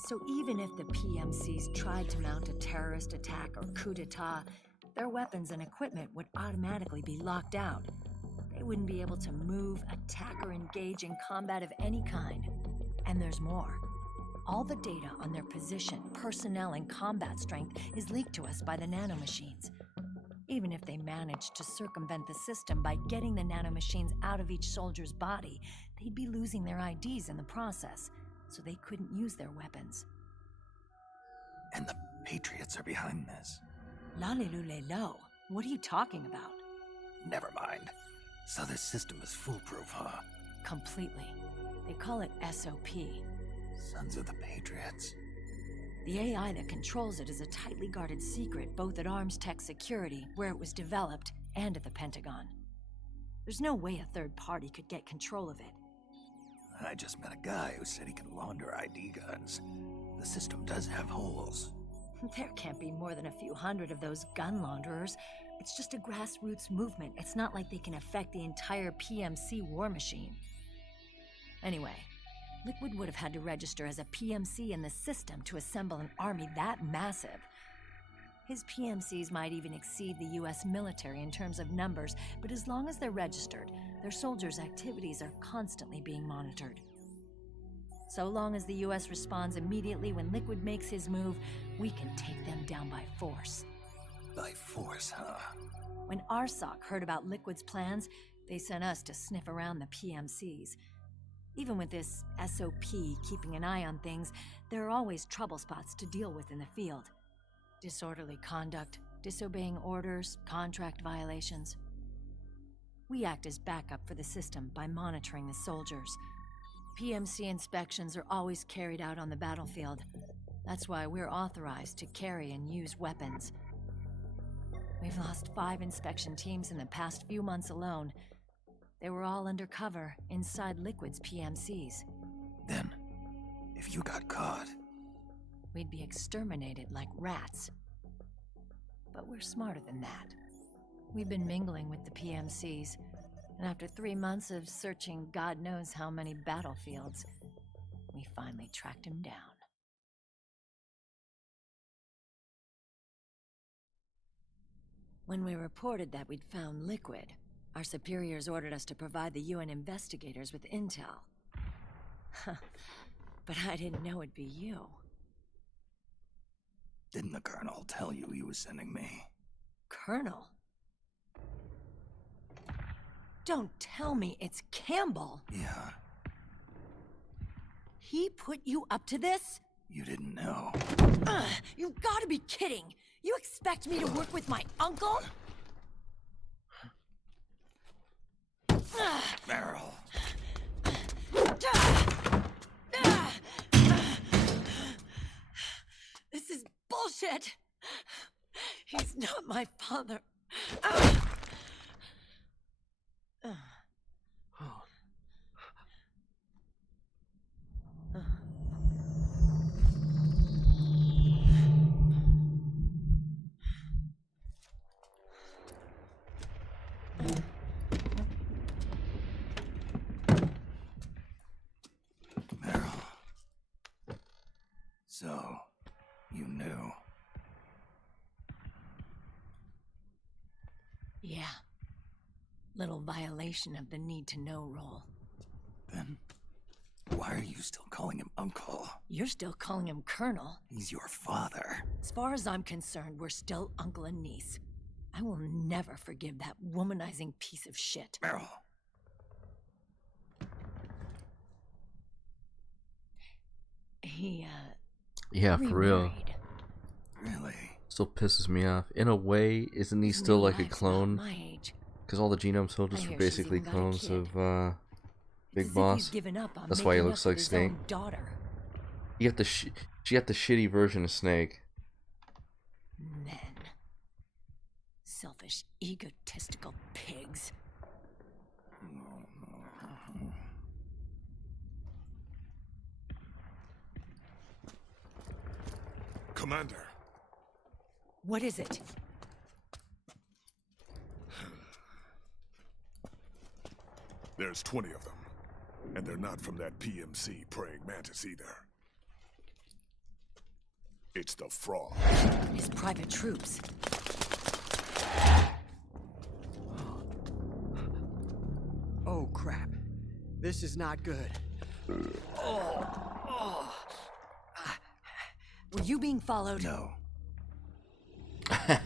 So even if the PMCs tried to mount a terrorist attack or coup d'etat, their weapons and equipment would automatically be locked out. They wouldn't be able to move, attack, or engage in combat of any kind. And there's more. All the data on their position, personnel, and combat strength is leaked to us by the nanomachines. Even if they managed to circumvent the system by getting the nanomachines out of each soldier's body, they'd be losing their IDs in the process, so they couldn't use their weapons. And the Patriots are behind this. Lalilulelo, what are you talking about? Never mind. So this system is foolproof, huh? Completely. They call it SOP. Sons of the Patriots. The AI that controls it is a tightly guarded secret both at Arms Tech Security, where it was developed, and at the Pentagon. There's no way a third party could get control of it. I just met a guy who said he can launder ID guns. The system does have holes. There can't be more than a few hundred of those gun launderers. It's just a grassroots movement. It's not like they can affect the entire PMC war machine. Anyway, Liquid would have had to register as a PMC in the system to assemble an army that massive. His PMCs might even exceed the US military in terms of numbers, but as long as they're registered, their soldiers' activities are constantly being monitored. So long as the US responds immediately when Liquid makes his move, we can take them down by force. By force, huh? When RSOC heard about Liquid's plans, they sent us to sniff around the PMCs. Even with this SOP keeping an eye on things, there are always trouble spots to deal with in the field. Disorderly conduct, disobeying orders, contract violations. We act as backup for the system by monitoring the soldiers. PMC inspections are always carried out on the battlefield. That's why we're authorized to carry and use weapons. We've lost 5 inspection teams in the past few months alone. They were all undercover inside Liquid's PMCs. Then, if you got caught, we'd be exterminated like rats. But we're smarter than that. We've been mingling with the PMCs, and after 3 months of searching God knows how many battlefields, we finally tracked him down. When we reported that we'd found Liquid, our superiors ordered us to provide the UN investigators with intel. But I didn't know it'd be you. didn't the Colonel tell you he was sending me? Colonel? Don't tell me it's Campbell. Yeah. He put you up to this? You didn't know. You've got to be kidding. You expect me to work with my uncle? Meryl. This is bullshit. He's not my father. Meryl. So, you knew. Yeah. Little violation of the need-to-know rule. Then, why are you still calling him Uncle? You're still calling him Colonel. He's your father. As far as I'm concerned, we're still uncle and niece. I will never forgive that womanizing piece of shit. Meryl. Yeah, for real. Really? Still pisses me off. In a way, isn't he still like a clone? Because all the genome soldiers were basically clones of Big Boss. That's why he looks like Snake. You got the she got the shitty version of Snake. Men. Selfish, egotistical pigs. Commander. What is it? There's 20 of them. And they're not from that PMC praying mantis either. It's the Frog. His private troops. Oh, crap. This is not good. Were you being followed? No. I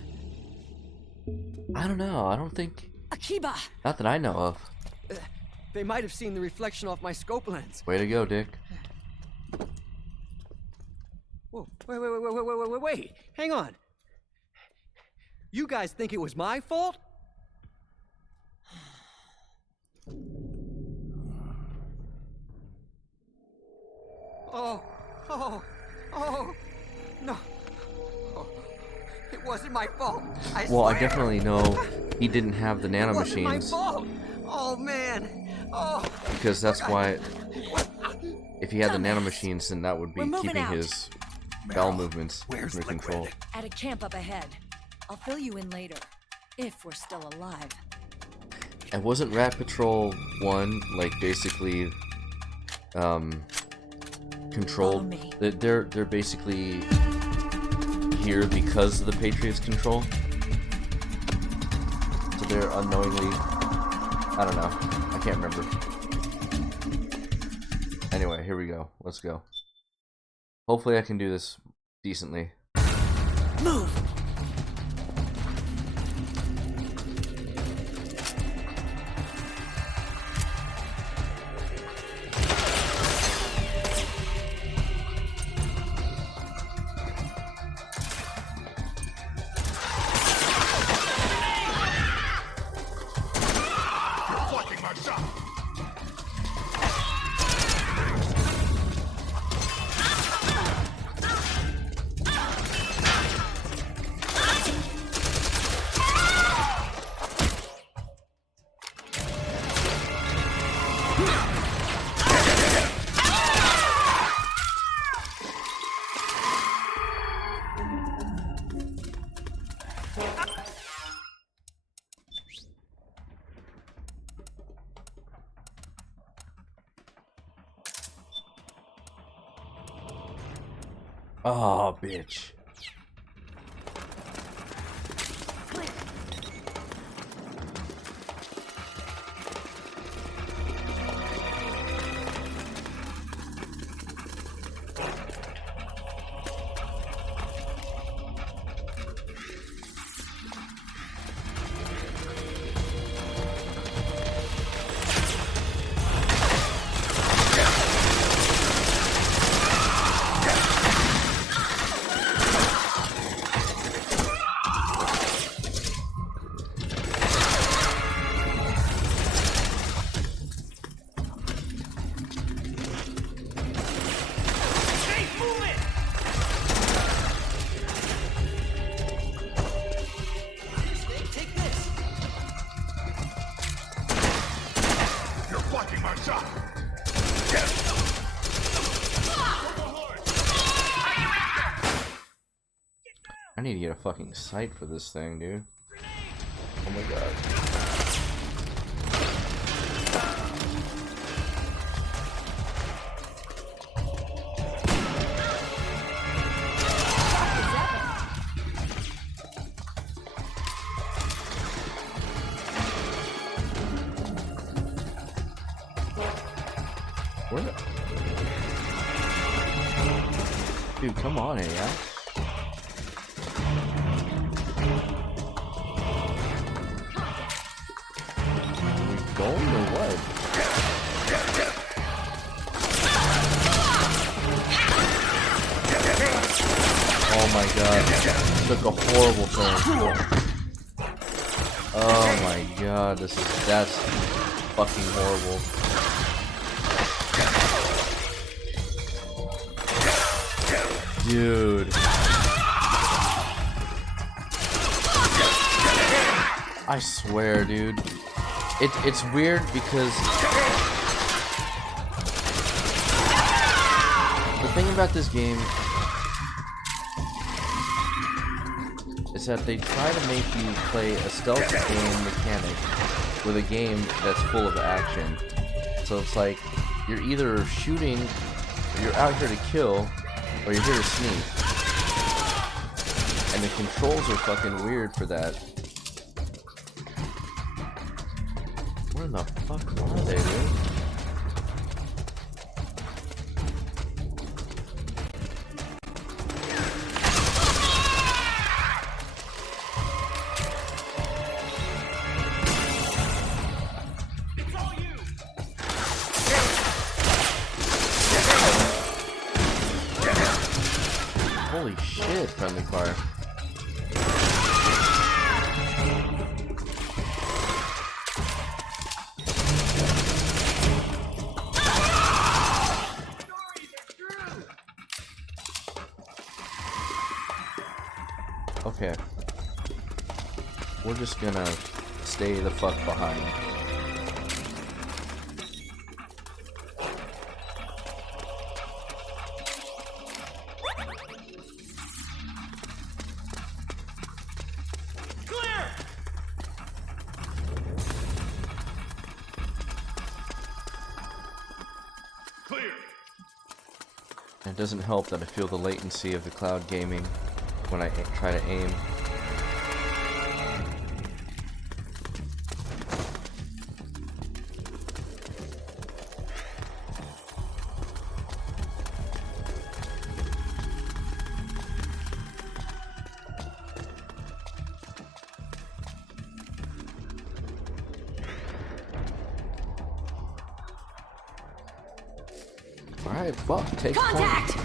don't know. I don't think. Akiba! Not that I know of. They might have seen the reflection off my scope lens. Way to go, Dick. Whoa, wait. Hang on. You guys think it was my fault? Oh, no. Oh, it wasn't my fault. Well, I definitely know he didn't have the nanomachines. It wasn't my fault. Oh, man. Oh. Because that's why, if he had the nanomachines, then that would be keeping his bowel movements Where's under Liquid? control. At a camp up ahead. I'll fill you in later. If we're still alive. And wasn't Rat Patrol 1 like basically controlled? They're basically here because of the Patriots' control. So they're unknowingly, I don't know, I can't remember. Anyway, here we go. Let's go. Hopefully I can do this decently. Move! Oh, bitch. I need to get a fucking sight for this thing, dude. Oh my god. Where the... Dude, come on, yeah. Going or what? Oh my god. Took a horrible turn. Oh my god, that's fucking horrible. Dude. I swear, dude. It's weird because the thing about this game is that they try to make you play a stealth game mechanic with a game that's full of action. So it's like you're either shooting, or you're out here to kill, or you're here to sneak. And the controls are fucking weird for that. Where the fuck are they, dude? Holy shit, friendly fire. Okay. We're just gonna stay the fuck behind. Clear. And it doesn't help that I feel the latency of the cloud gaming when I try to aim. Alright, fuck, take contact! Point.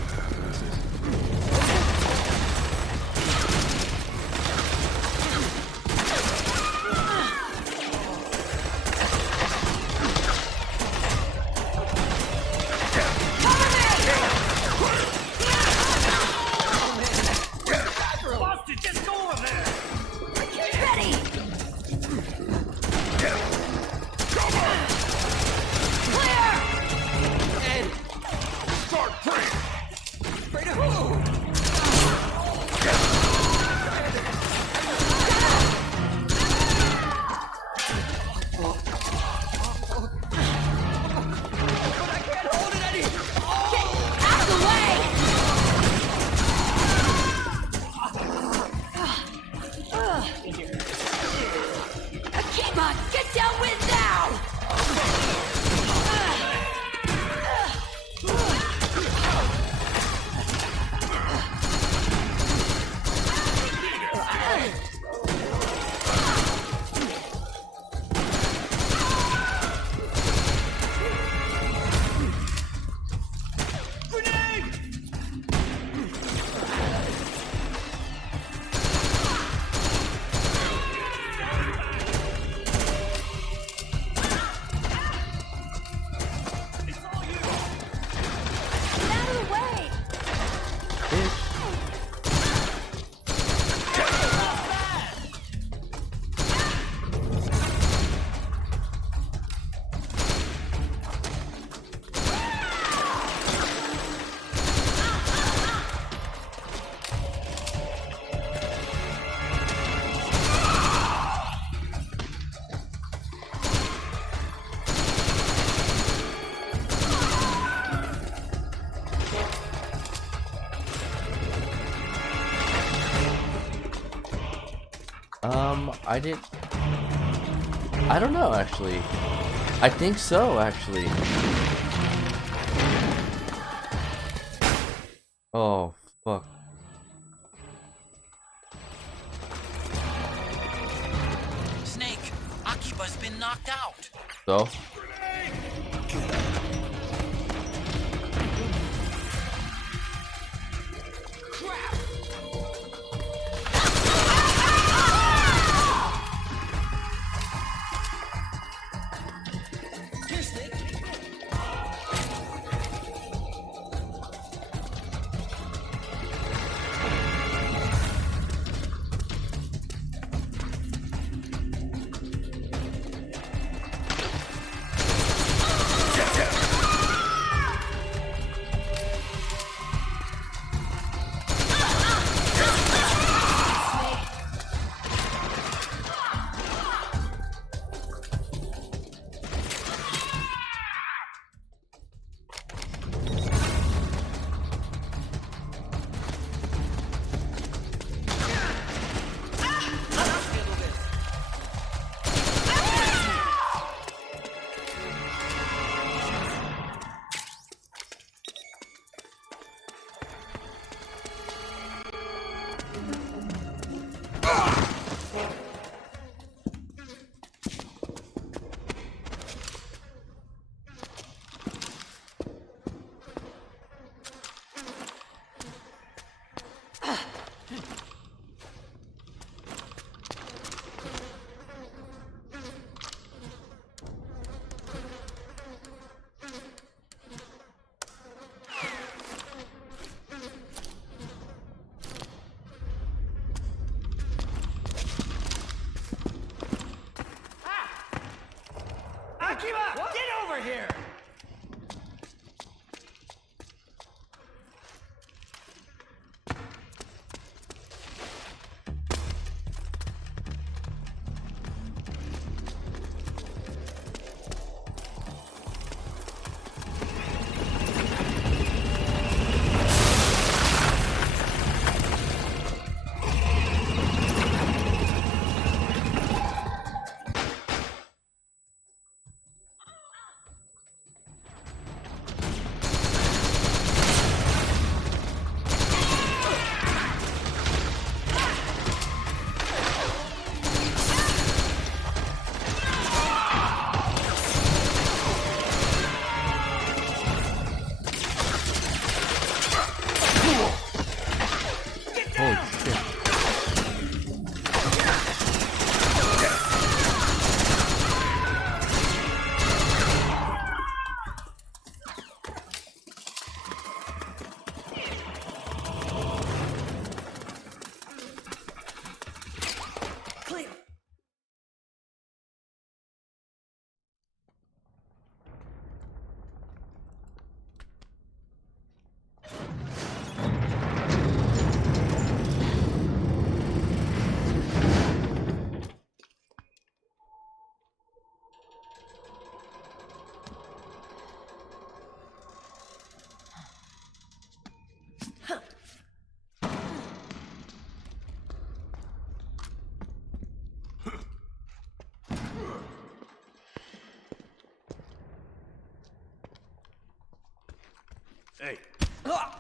I don't know, actually. I think so, actually. Oh, fuck. Snake, Akiba's been knocked out. So? Hey. Oh,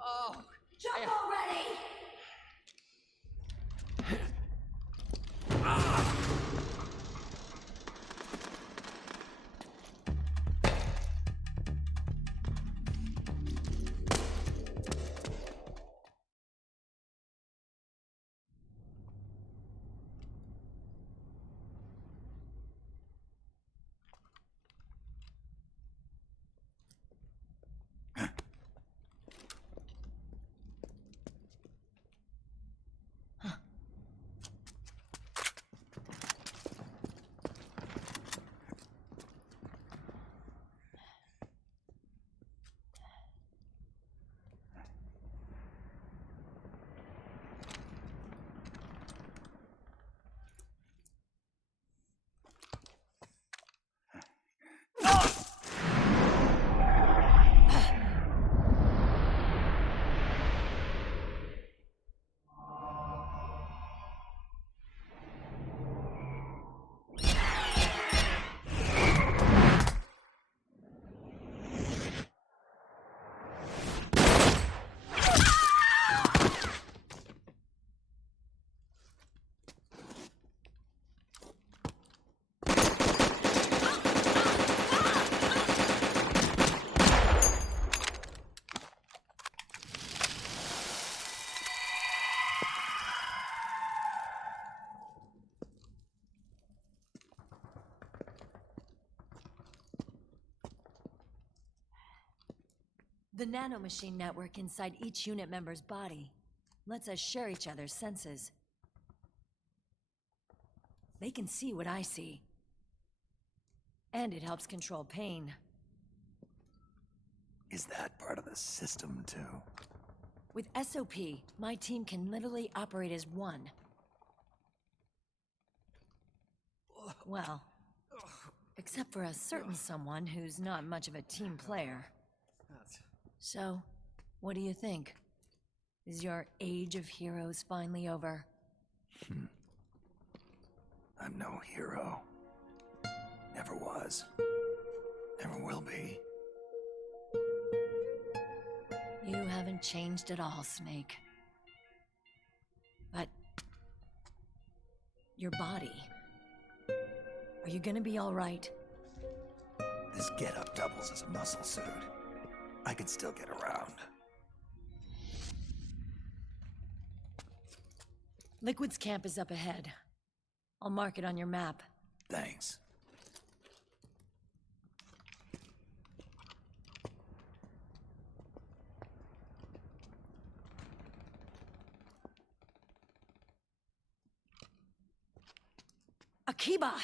oh. Jump already! The nanomachine network inside each unit member's body lets us share each other's senses. They can see what I see. And it helps control pain. Is that part of the system, too? With SOP, my team can literally operate as one. Well, except for a certain someone who's not much of a team player. So, what do you think? Is your age of heroes finally over? I'm no hero. Never was. Never will be. You haven't changed at all, Snake. But... your body... are you gonna be alright? This getup doubles as a muscle suit. I can still get around. Liquid's camp is up ahead. I'll mark it on your map. Thanks. Akiba!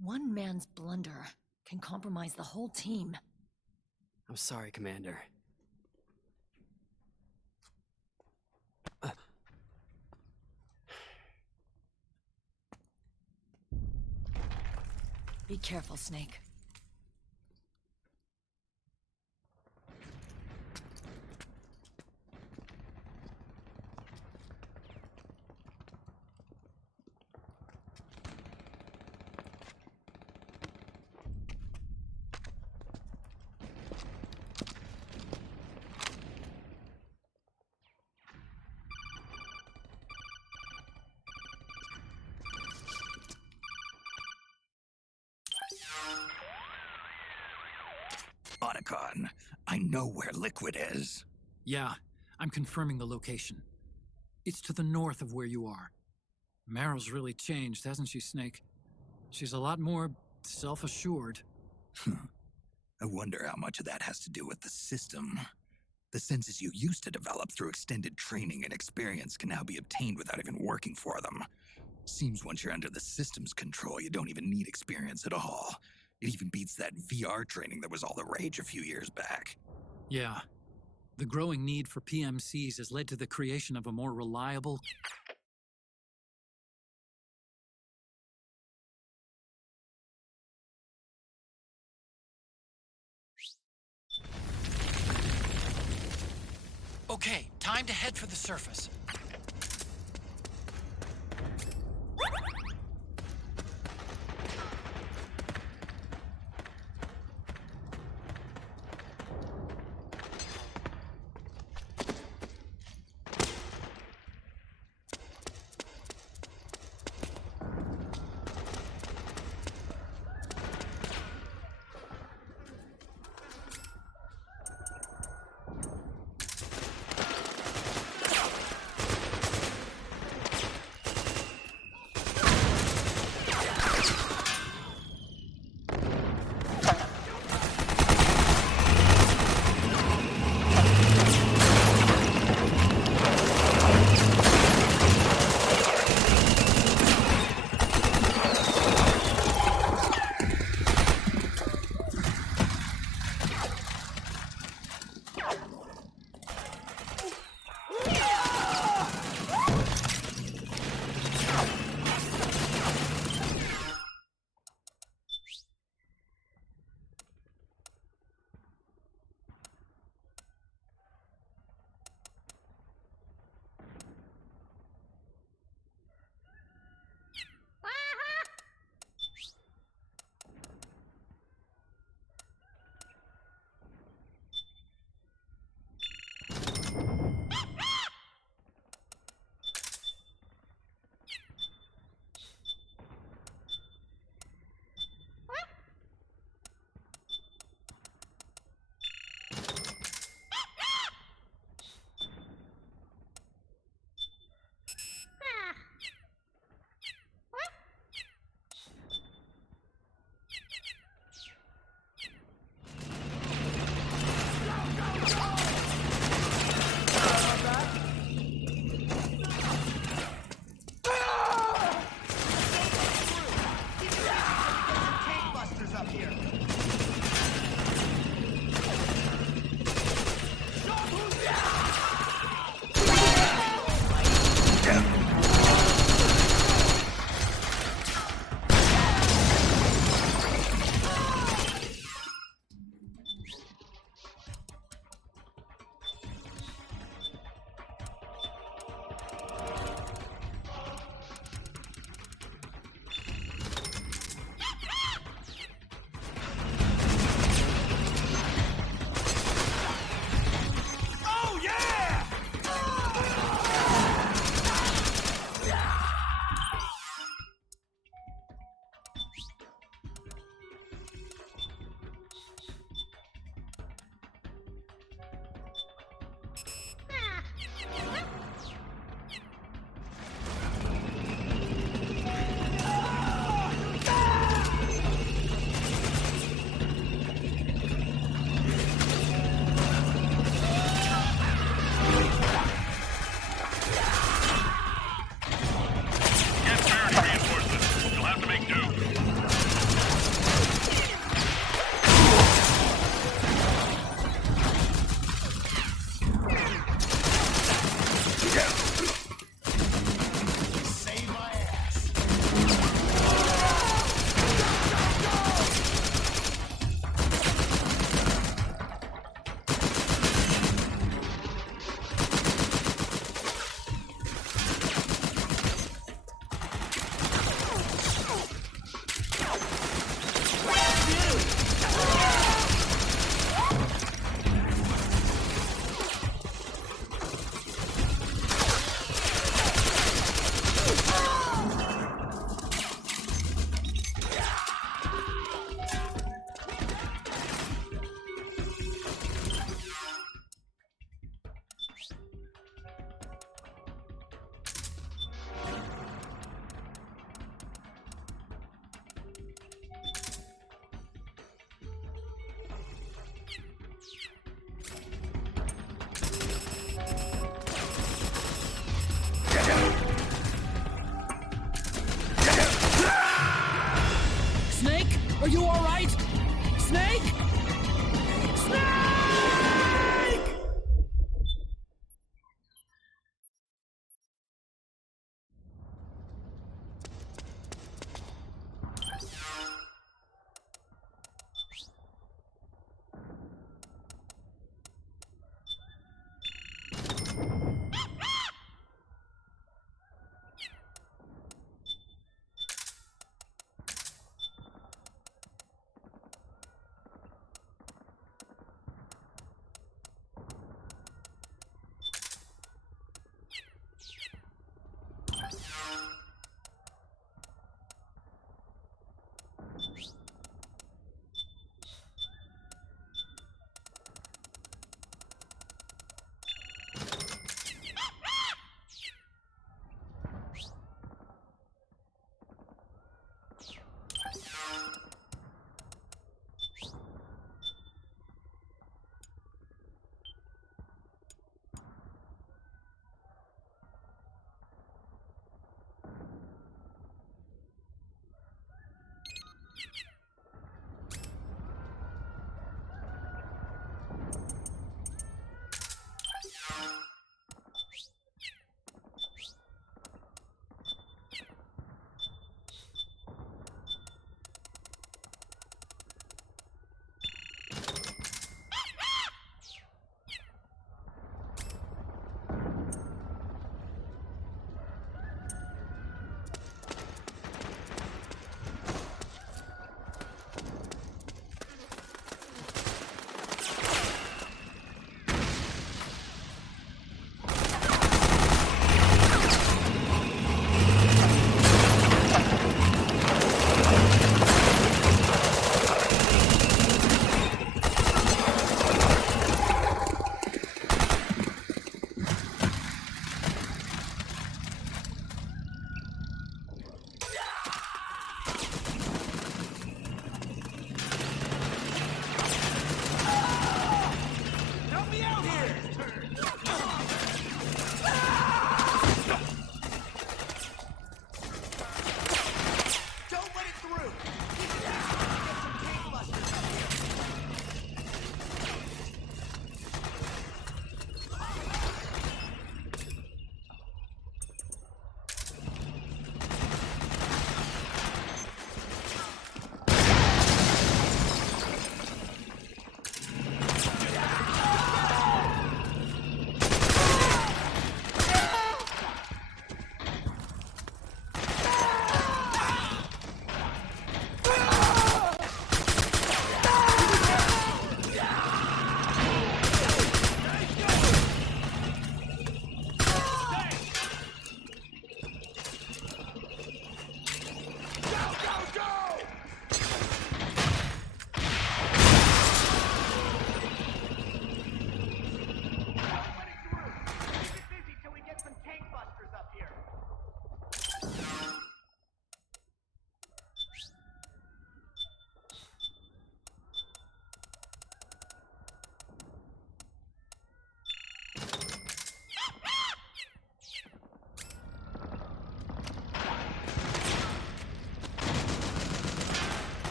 One man's blunder can compromise the whole team. I'm sorry, Commander. Be careful, Snake. Otacon, I know where Liquid is. Yeah, I'm confirming the location. It's to the north of where you are. Meryl's really changed, hasn't she, Snake? She's a lot more self-assured. I wonder how much of that has to do with the system. The senses you used to develop through extended training and experience can now be obtained without even working for them. Seems once you're under the system's control, you don't even need experience at all. It even beats that VR training that was all the rage a few years back. Yeah. The growing need for PMCs has led to the creation of a more reliable... Okay, time to head for the surface. Are you all right? Snake? Snake!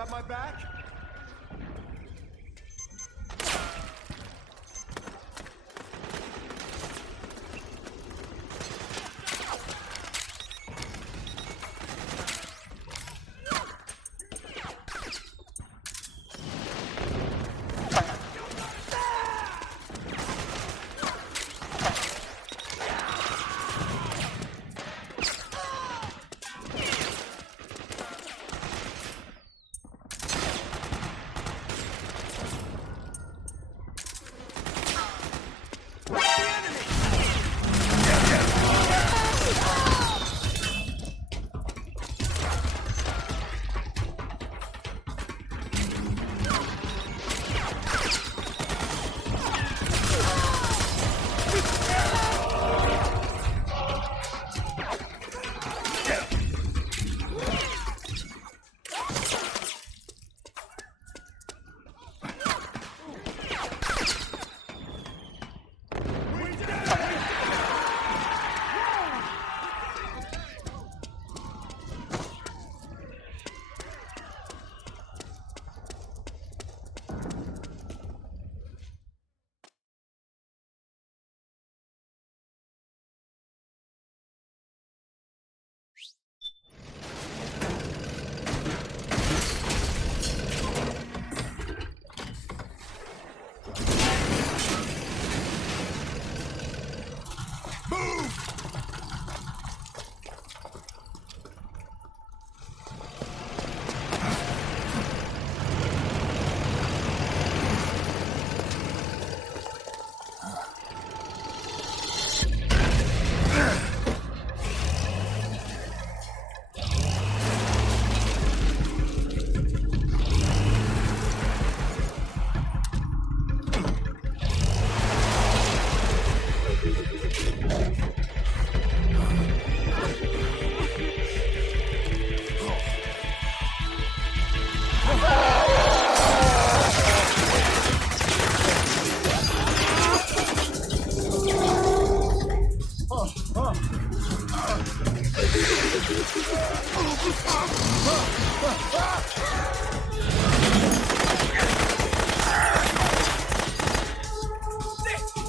Got my back?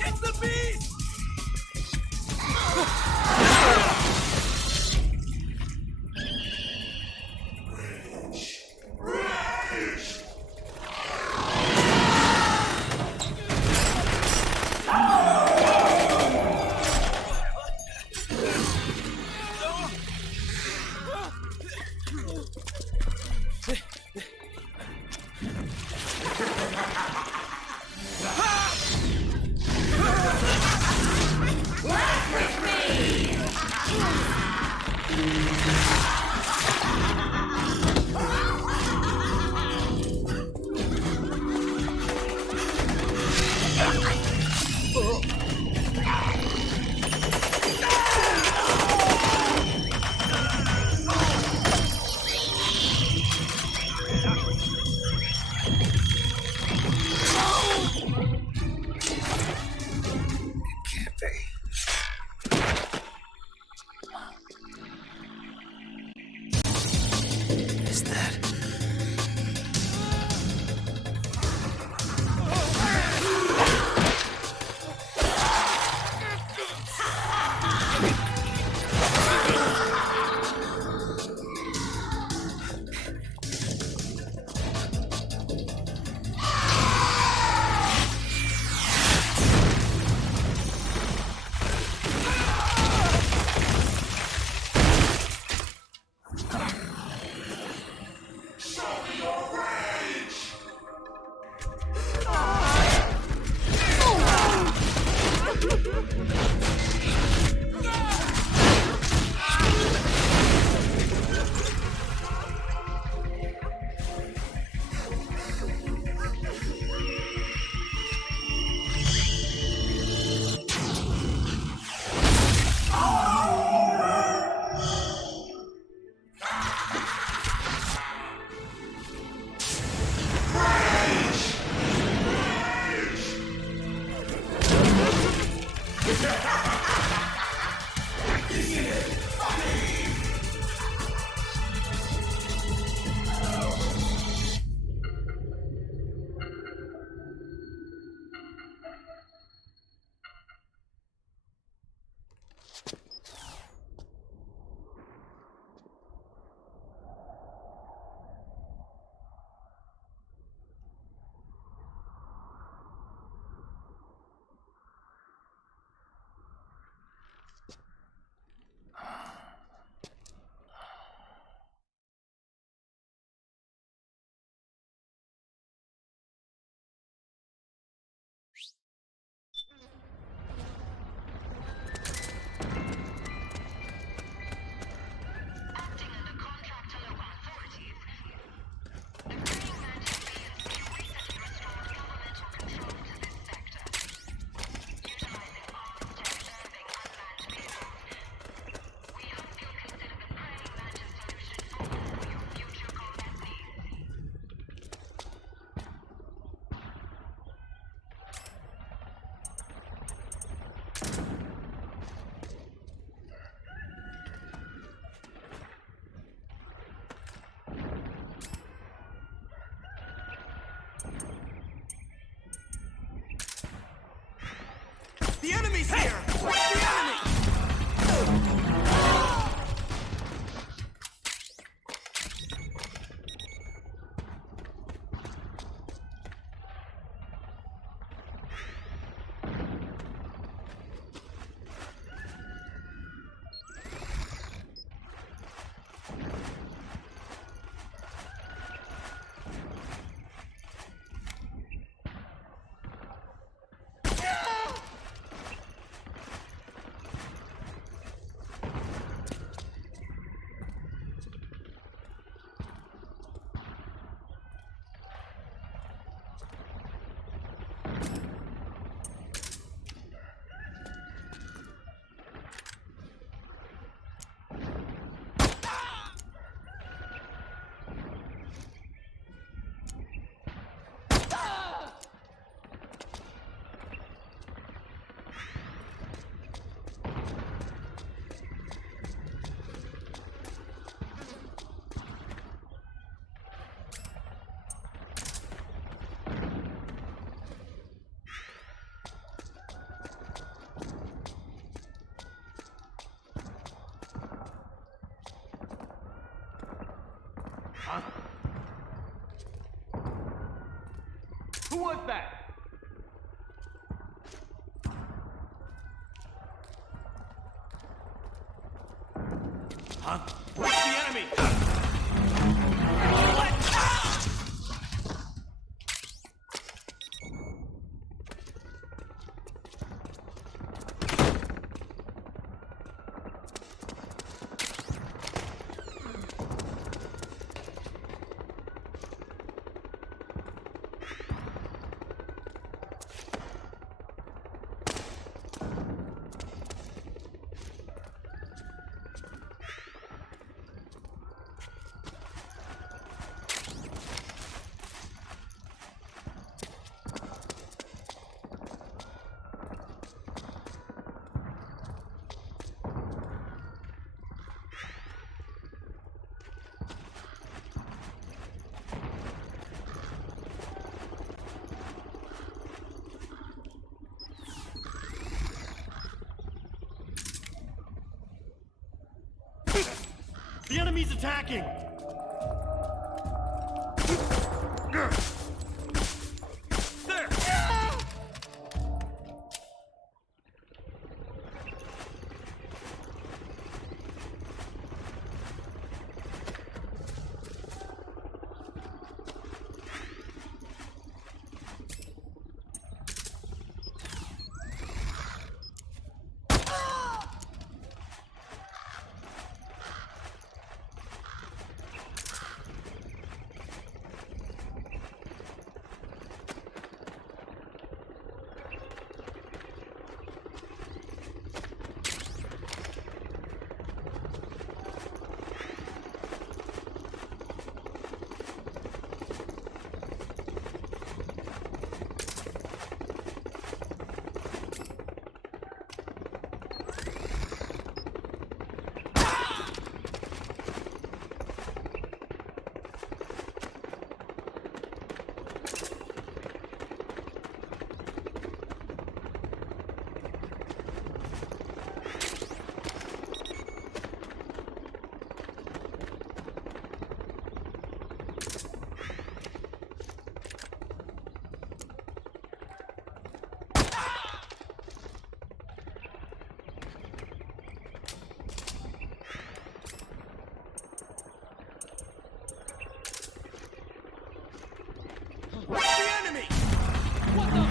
It's the beast! Huh? Who was that? Huh? Where's the enemy? What? The enemy's attacking! There! Where's the enemy? What the?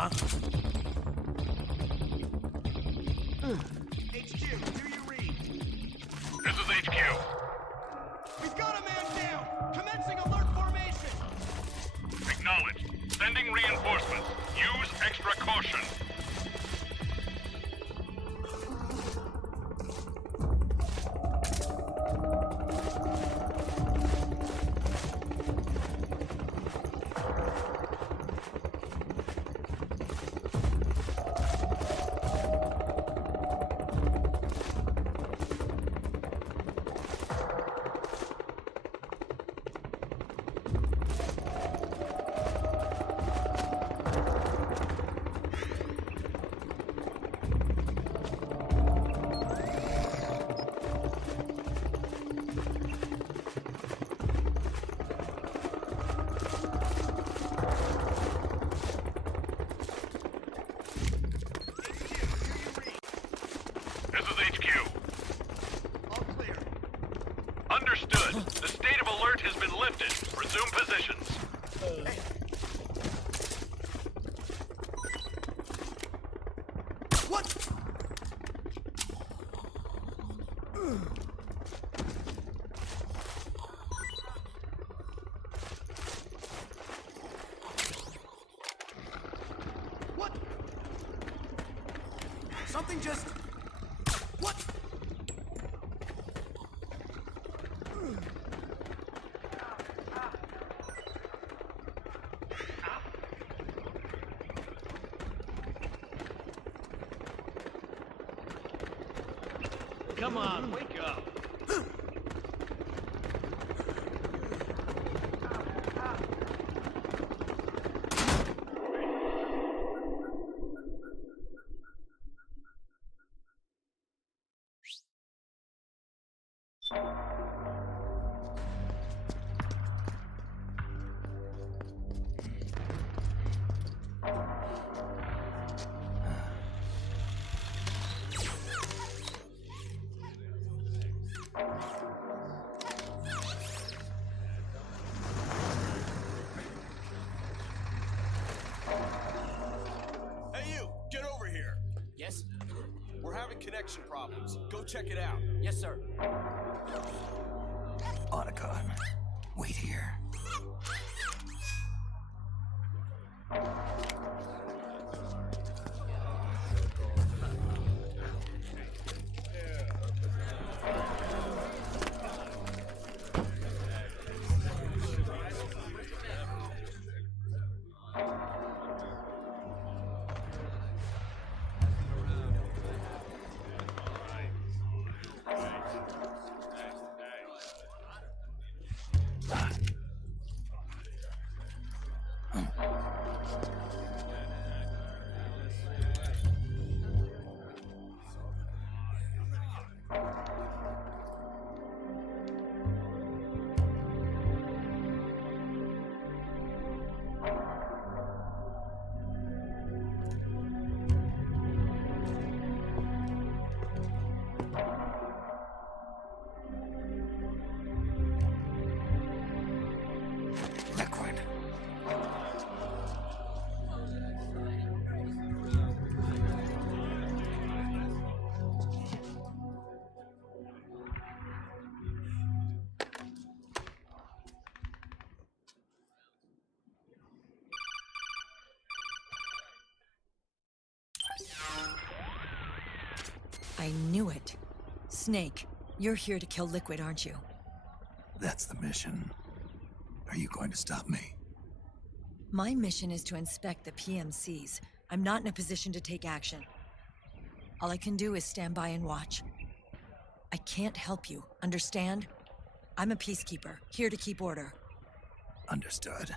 Huh? HQ, do you read? This is HQ. We've got a man down! Commencing alert formation! Acknowledged. Sending reinforcements. Use extra caution. Understood. The state of alert has been lifted. Resume positions. What? What? Something just... What? Come on, wake up. Hey you, get over here. Yes? We're having connection problems. Go check it out. Yes, sir. Otacon, wait here. Liquid. I knew it. Snake, you're here to kill Liquid, aren't you? That's the mission. Are you going to stop me? My mission is to inspect the PMCs. I'm not in a position to take action. All I can do is stand by and watch. I can't help you, understand? I'm a peacekeeper, here to keep order. Understood.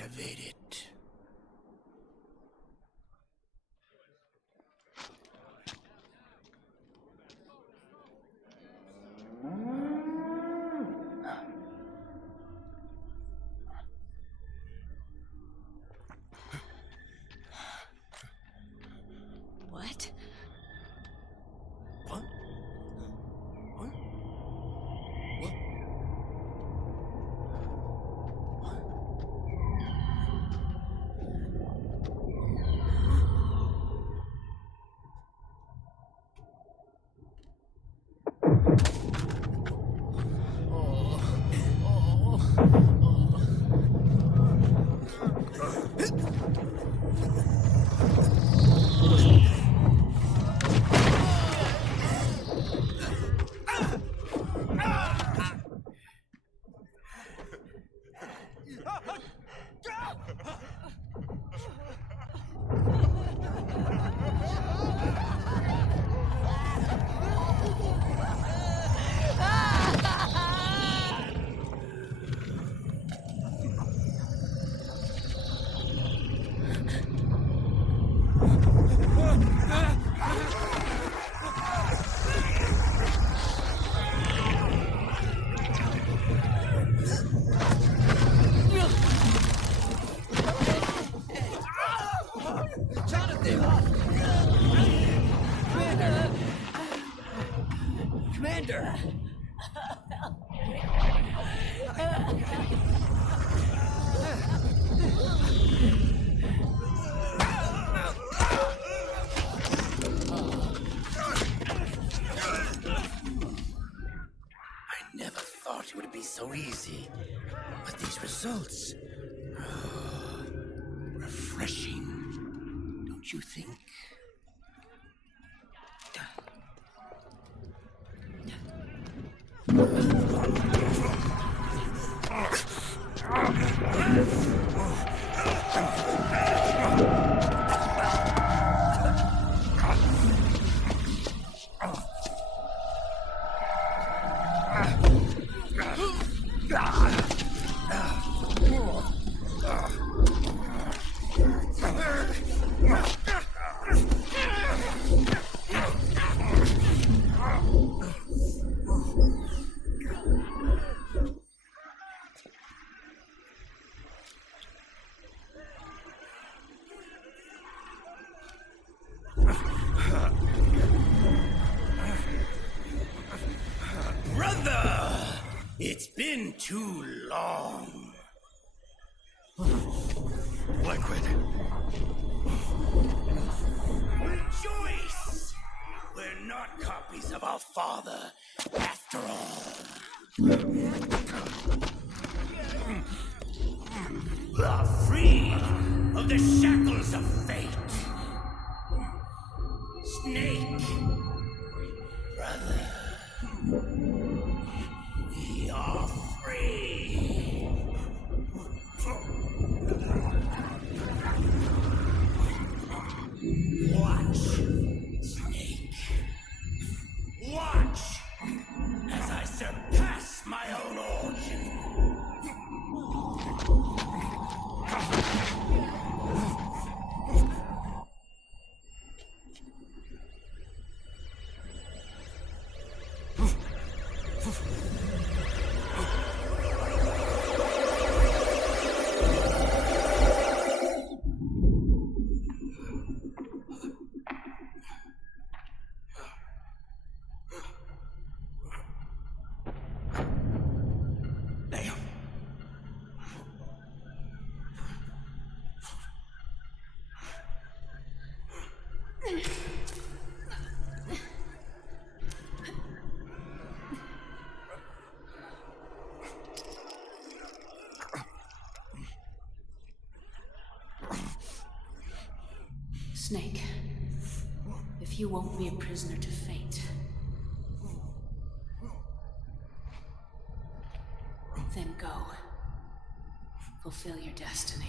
Activate it. What? Commander! I never thought it would be so easy. But these results... refreshing, don't you think? Brother! It's been too long. Liquid. Rejoice! We're not copies of our father, after all. We are free of the shackles of fate. Snake, brother, we are free. Watch, Snake. Watch as I surpass my own origin. Snake, if you won't be a prisoner to fate, then go. Fulfill your destiny.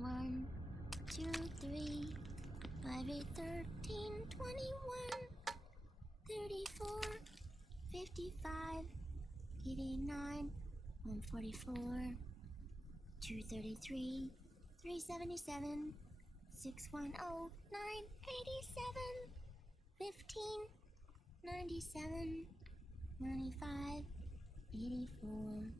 One, 2, 3, 5, 8, 13, 21, 34, 55, 89, 144, 233, 377, 610, 987, 15, 97, 95, 84.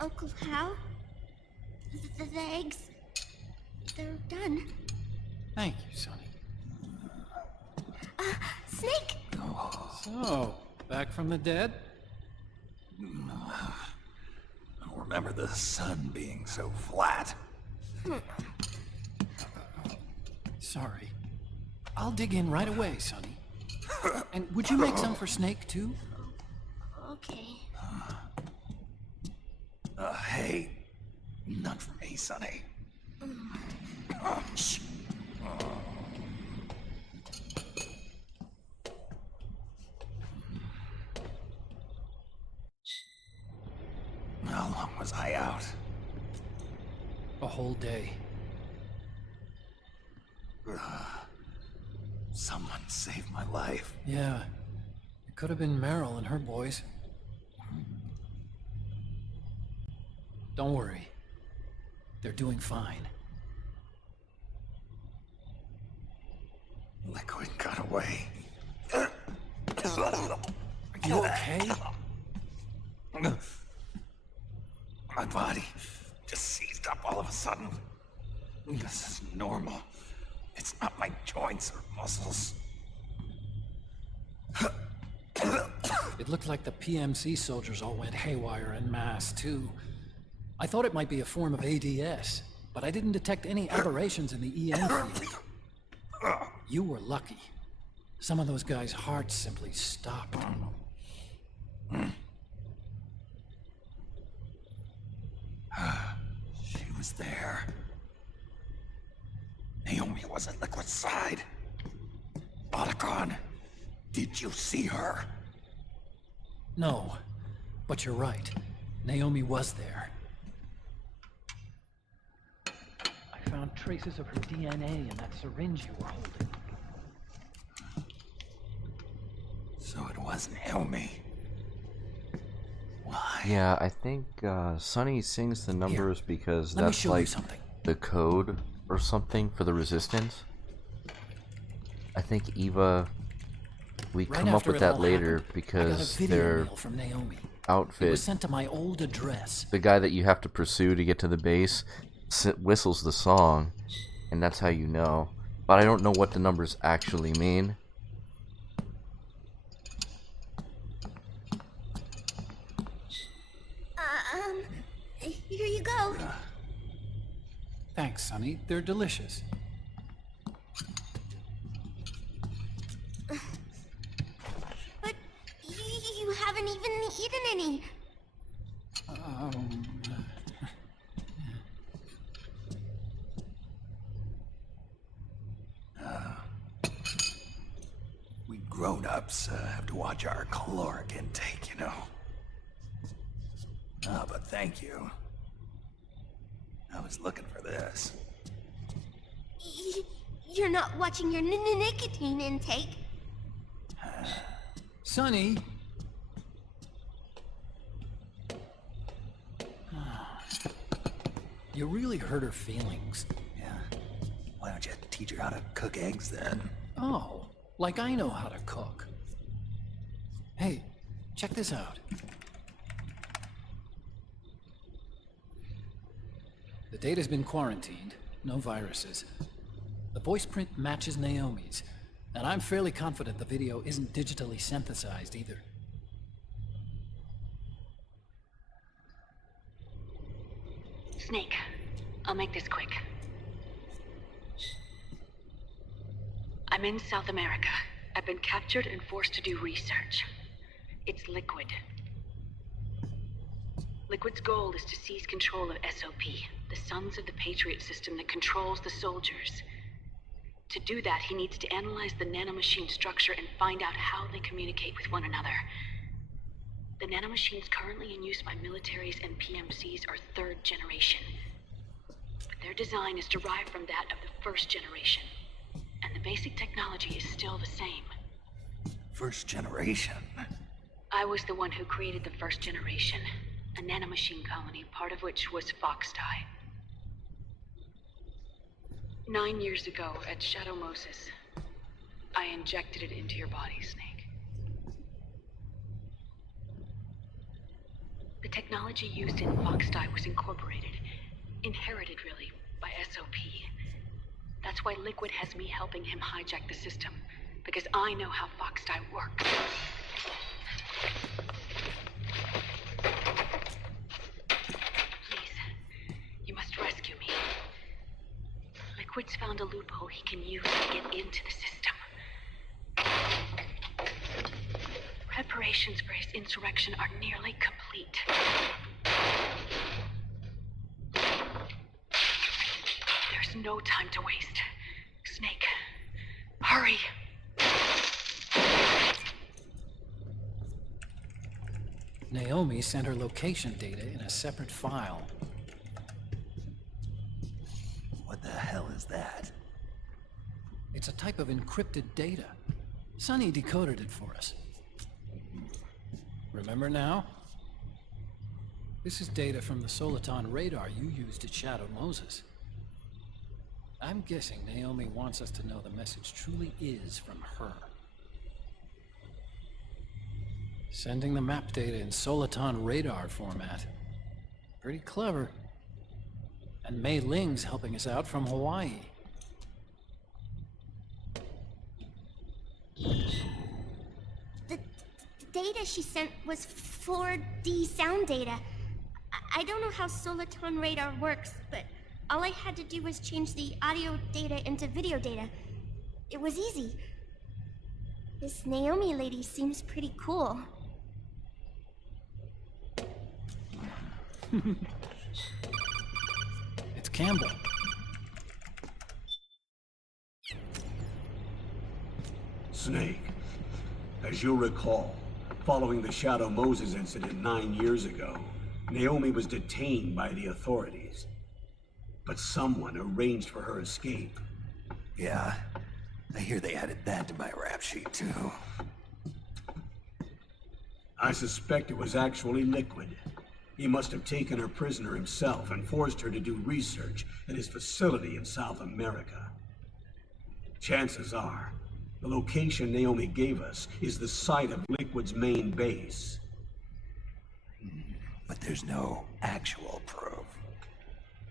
Uncle Hal? The eggs? They're done. Thank you, Sonny. Snake! So, back from the dead? I don't remember the sun being so flat. Sorry. I'll dig in right away, Sonny. And would you make some for Snake, too? Okay. Hey, none for me, Sonny. Shh. How long was I out? A whole day. Someone saved my life. Yeah. It could have been Meryl and her boys. Don't worry. They're doing fine. Liquid got away. Are you okay? My body just seized up all of a sudden. This is normal. It's not my joints or muscles. It looked like the PMC soldiers all went haywire en masse, too. I thought it might be a form of ADS, but I didn't detect any aberrations in the EM field. You were lucky. Some of those guys' hearts simply stopped. She was there. Naomi was at Liquid's side. Otacon, did you see her? No, but you're right. Naomi was there. I found traces of her DNA in that syringe you were holding. So it was Naomi. Why? Yeah, I think Sonny sings the numbers because that's like the code or something for the resistance. I think Eva, we come up with that later because their outfit, it was sent to my old address. The guy that you have to pursue to get to the base whistles the song, and that's how you know. But I don't know what the numbers actually mean. Here you go. Thanks, Sonny. They're delicious. But you haven't even eaten any. We grown-ups have to watch our caloric intake, you know. But thank you. I was looking for this. You're not watching your nicotine intake. Sonny! You really hurt her feelings. Yeah. Why don't you teach her how to cook eggs then? Oh, like I know how to cook. Hey, check this out. The data's been quarantined, no viruses. The voice print matches Naomi's, and I'm fairly confident the video isn't digitally synthesized either. Snake, I'll make this quick. I'm in South America. I've been captured and forced to do research. It's Liquid. Liquid's goal is to seize control of SOP, the Sons of the Patriot system that controls the soldiers. To do that, he needs to analyze the nanomachine structure and find out how they communicate with one another. The nanomachines currently in use by militaries and PMCs are third generation. But their design is derived from that of the first generation. And the basic technology is still the same. First generation? I was the one who created the first generation. A nanomachine colony, part of which was Foxdie. 9 years ago, at Shadow Moses, I injected it into your body, Snake. The technology used in Foxdie was incorporated, inherited really, by SOP. That's why Liquid has me helping him hijack the system, because I know how Foxdie works. You must rescue me. Liquid's found a loophole he can use to get into the system. Preparations for his insurrection are nearly complete. There's no time to waste. Snake, hurry! Naomi sent her location data in a separate file. What the hell is that? It's a type of encrypted data. Sonny decoded it for us. Remember now? This is data from the Soliton radar you used at Shadow Moses. I'm guessing Naomi wants us to know the message truly is from her. Sending the map data in Soliton radar format. Pretty clever. And Mei Ling's helping us out from Hawaii. The data she sent was 4D sound data. I don't know how Soliton radar works, but all I had to do was change the audio data into video data. It was easy. This Naomi lady seems pretty cool. It's Campbell. Snake, as you'll recall, following the Shadow Moses incident 9 years ago, Naomi was detained by the authorities. But someone arranged for her escape. Yeah, I hear they added that to my rap sheet too. I suspect it was actually Liquid. He must have taken her prisoner himself and forced her to do research at his facility in South America. Chances are, the location Naomi gave us is the site of Liquid's main base. But there's no actual proof.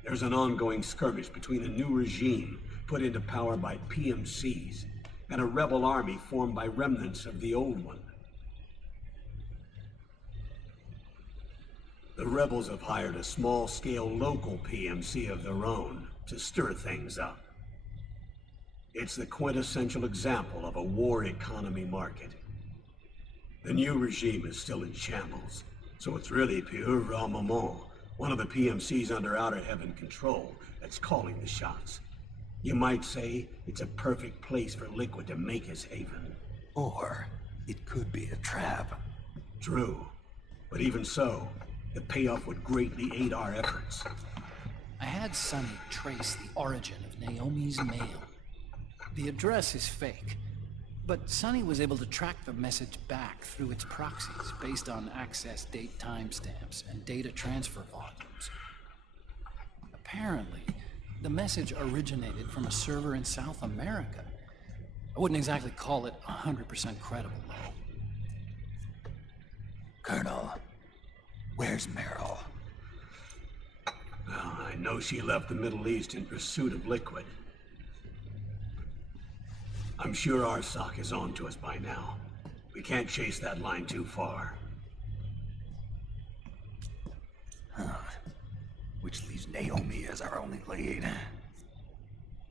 There's an ongoing skirmish between a new regime put into power by PMCs and a rebel army formed by remnants of the old one. The rebels have hired a small-scale local PMC of their own to stir things up. It's the quintessential example of a war economy market. The new regime is still in shambles, so it's really Pure Moment, one of the PMCs under Outer Heaven control, that's calling the shots. You might say it's a perfect place for Liquid to make his haven. Or it could be a trap. True. But even so, the payoff would greatly aid our efforts. I had Sonny trace the origin of Naomi's mail. The address is fake, but Sonny was able to track the message back through its proxies based on access date timestamps and data transfer volumes. Apparently, the message originated from a server in South America. I wouldn't exactly call it 100% credible, though. Colonel, where's Meryl? Well, I know she left the Middle East in pursuit of Liquid. I'm sure Arsak is on to us by now. We can't chase that line too far. Which leaves Naomi as our only lead.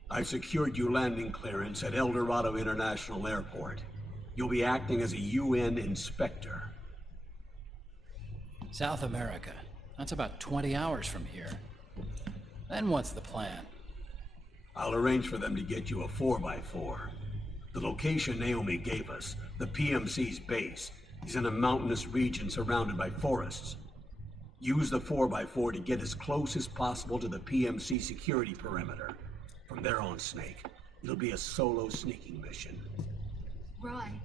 I've secured you landing clearance at El Dorado International Airport. You'll be acting as a UN inspector. South America. That's about 20 hours from here. Then what's the plan? I'll arrange for them to get you a 4x4. The location Naomi gave us, the PMC's base, is in a mountainous region surrounded by forests. Use the 4x4 to get as close as possible to the PMC security perimeter. From there on, Snake, it'll be a solo sneaking mission. Roy.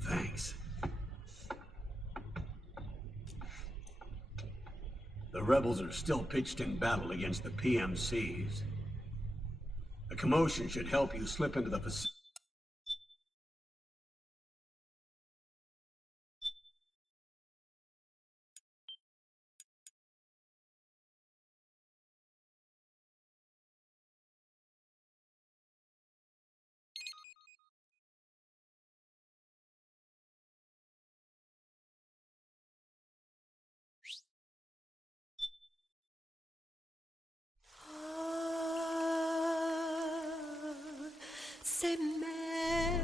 Thanks. The rebels are still pitched in battle against the PMCs. A commotion should help you slip into the facility. C'est mère.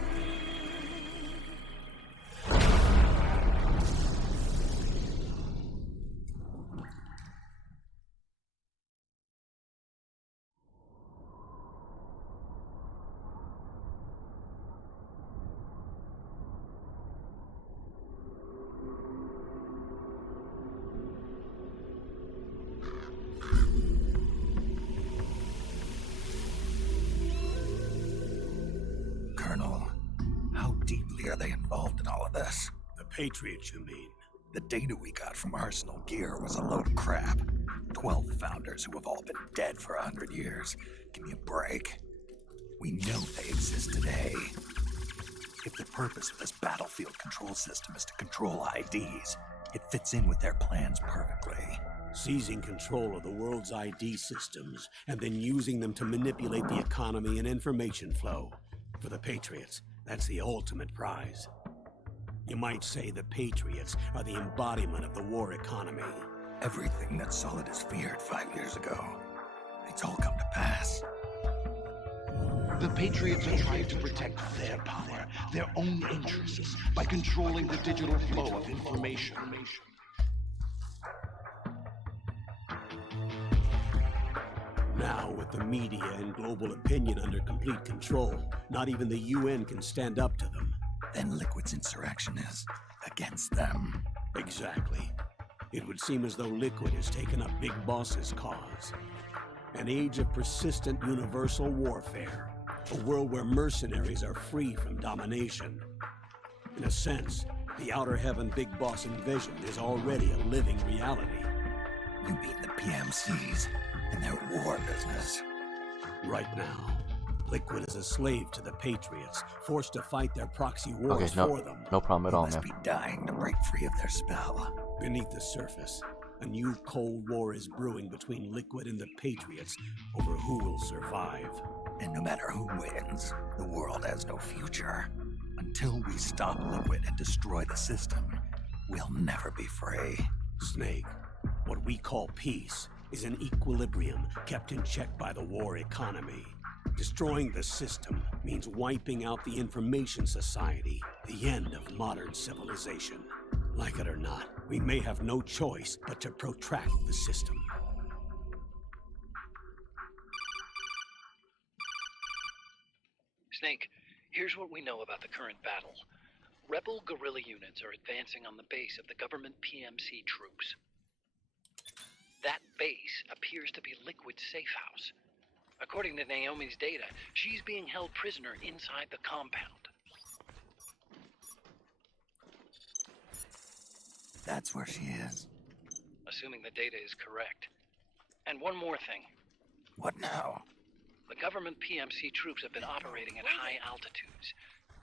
Colonel, how deeply are they involved in all of this? The Patriots, you mean? The data we got from Arsenal Gear was a load of crap. 12 founders who have all been dead for 100 years. Give me a break. We know they exist today. If the purpose of this battlefield control system is to control IDs, it fits in with their plans perfectly. Seizing control of the world's ID systems and then using them to manipulate the economy and information flow. For the Patriots, that's the ultimate prize. You might say the Patriots are the embodiment of the war economy. Everything that Solidus feared 5 years ago, it's all come to pass. The Patriots are trying to protect their power, their own interests, by controlling the digital flow of information. Now, with the media and global opinion under complete control, not even the UN can stand up to them. Then Liquid's insurrection is against them. Exactly. It would seem as though Liquid has taken up Big Boss's cause. An age of persistent universal warfare. A world where mercenaries are free from domination. In a sense, the Outer Heaven Big Boss envisioned is already a living reality. You mean the PMCs and their war business? Right now, Liquid is a slave to the Patriots, forced to fight their proxy wars for them. No problem at all, man. Must be dying to break free of their spell. Beneath the surface, a new Cold War is brewing between Liquid and the Patriots over who will survive. And no matter who wins, the world has no future. Until we stop Liquid and destroy the system, we'll never be free. Snake, what we call peace is an equilibrium kept in check by the war economy. Destroying the system means wiping out the information society, the end of modern civilization. Like it or not, we may have no choice but to protract the system. Snake, here's what we know about the current battle. Rebel guerrilla units are advancing on the base of the government PMC troops. That base appears to be Liquid's safe house. According to Naomi's data, she's being held prisoner inside the compound. That's where she is. Assuming the data is correct. And one more thing. What now? The government PMC troops have been operating at high altitudes.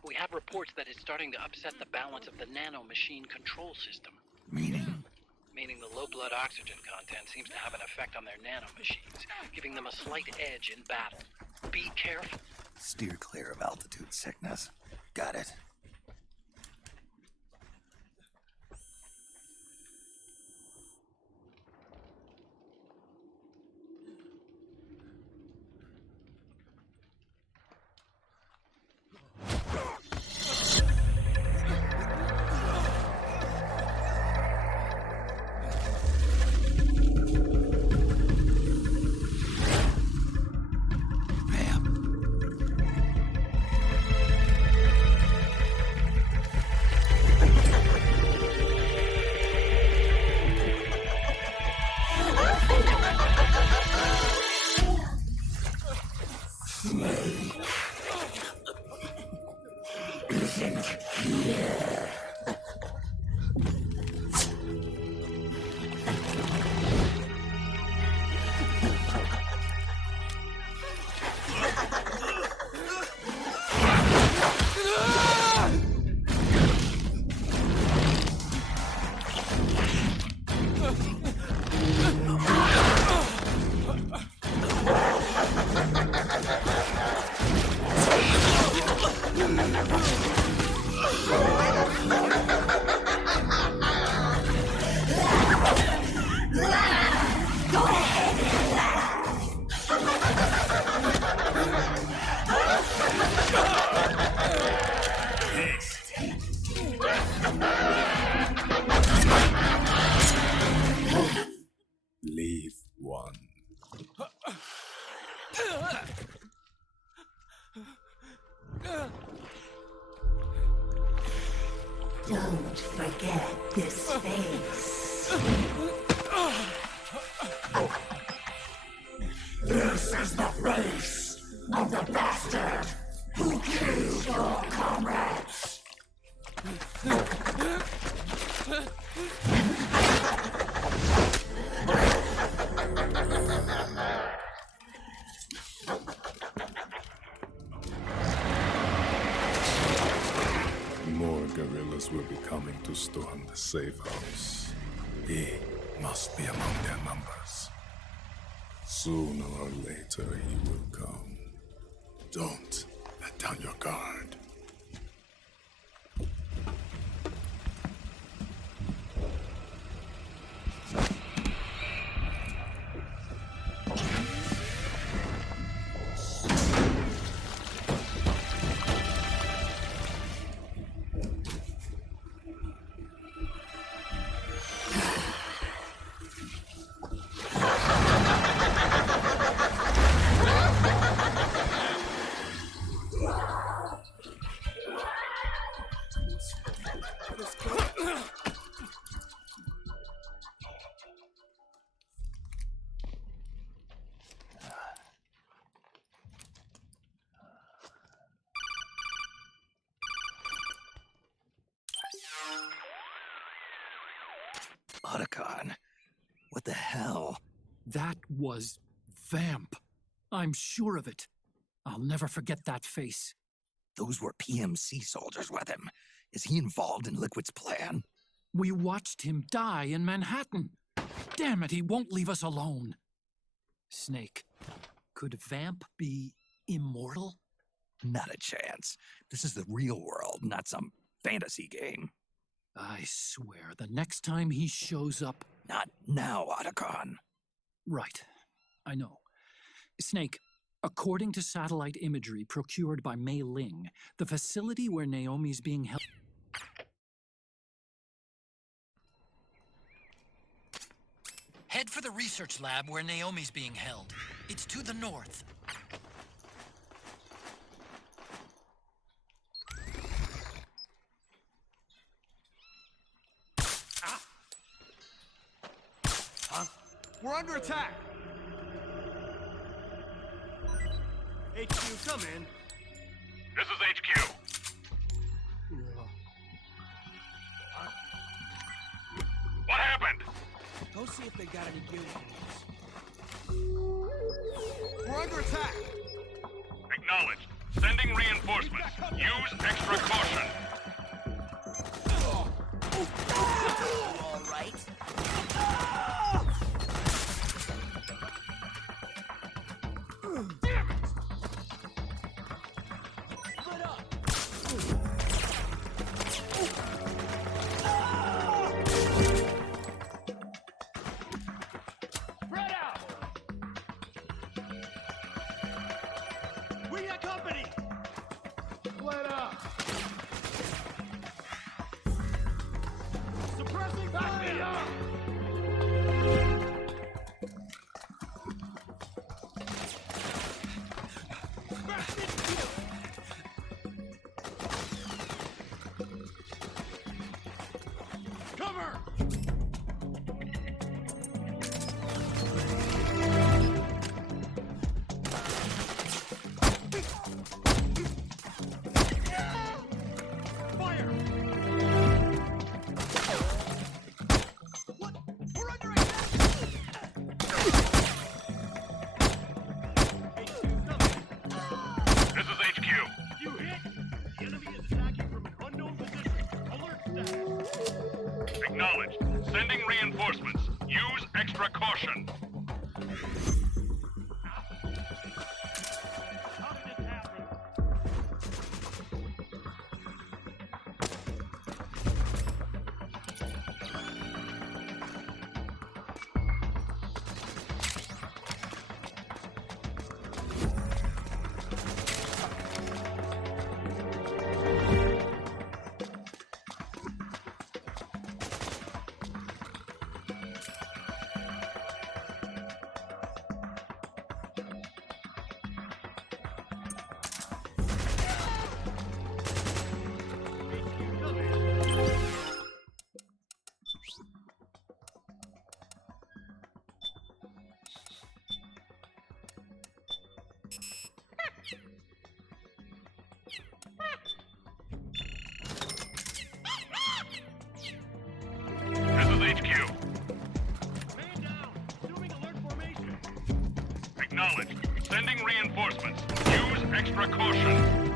We have reports that it's starting to upset the balance of the nanomachine control system. Meaning? Meaning the low blood oxygen content seems to have an effect on their nanomachines, giving them a slight edge in battle. Be careful. Steer clear of altitude sickness. Got it. Leave one. Don't forget this face. This is the face of the bastard who killed your comrades. More guerrillas will be coming to storm the safe house. He must be among their numbers. Sooner or later he will come. Don't let down your guard. Otacon, what the hell? That was Vamp. I'm sure of it. I'll never forget that face. Those were PMC soldiers with him. Is he involved in Liquid's plan? We watched him die in Manhattan. Damn it, he won't leave us alone. Snake, could Vamp be immortal? Not a chance. This is the real world, not some fantasy game. I swear, the next time he shows up... Not now, Otacon. Right. I know. Snake, according to satellite imagery procured by Mei Ling, the facility where Naomi's being held... Head for the research lab where Naomi's being held. It's to the north. Huh? We're under attack! HQ, come in. This is HQ. What happened? Go see if they got any gear weapons. We're under attack! Acknowledged. Sending reinforcements. Use extra caution. All right. Damn it! Split up! Spread out! We got company! Split up! Suppressing fire! Cover! Fire! What? We're under attack! This is HQ. You hit! The enemy is attacking from an unknown position. Alert status! Acknowledged. Sending reinforcements. Use extra caution. How did this happen? This is HQ. Man down! Assuming alert formation. Acknowledged. Sending reinforcements. Use extra caution.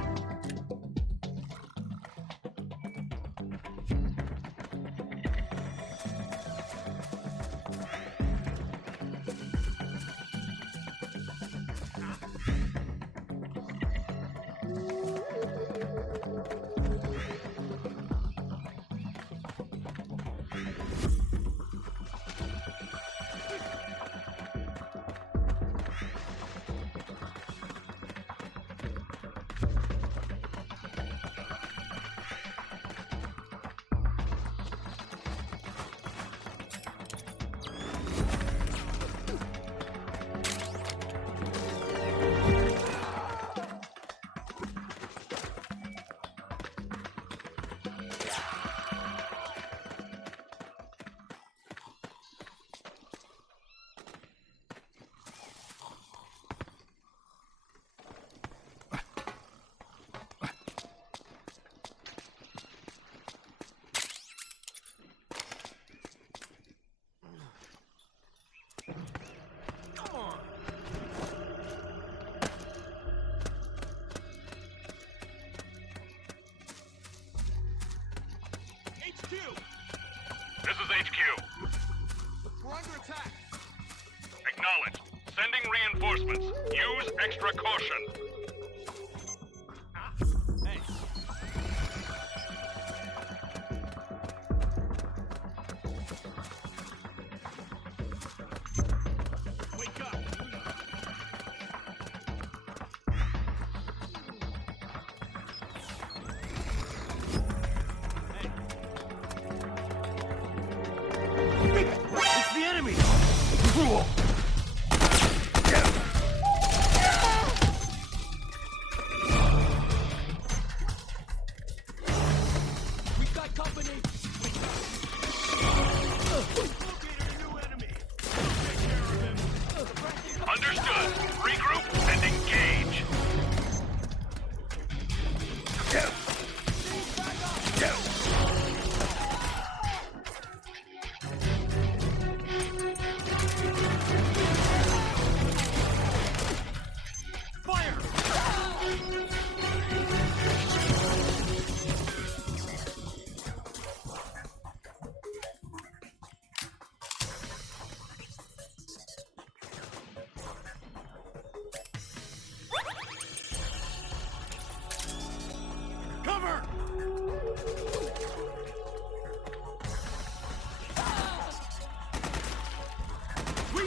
This is HQ. We're under attack. Acknowledged. Sending reinforcements. Use extra caution.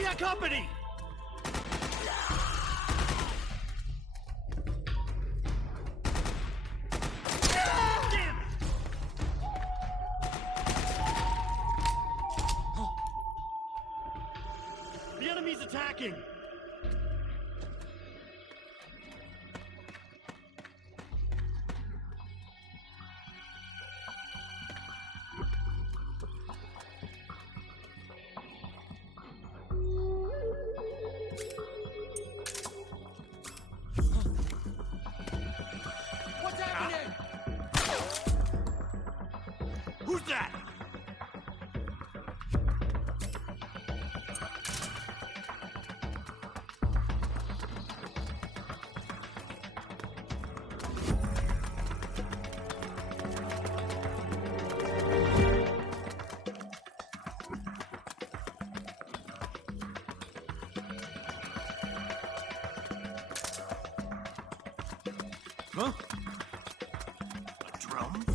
that company! The enemy's attacking! What's happening? Who's that? Huh? A drum?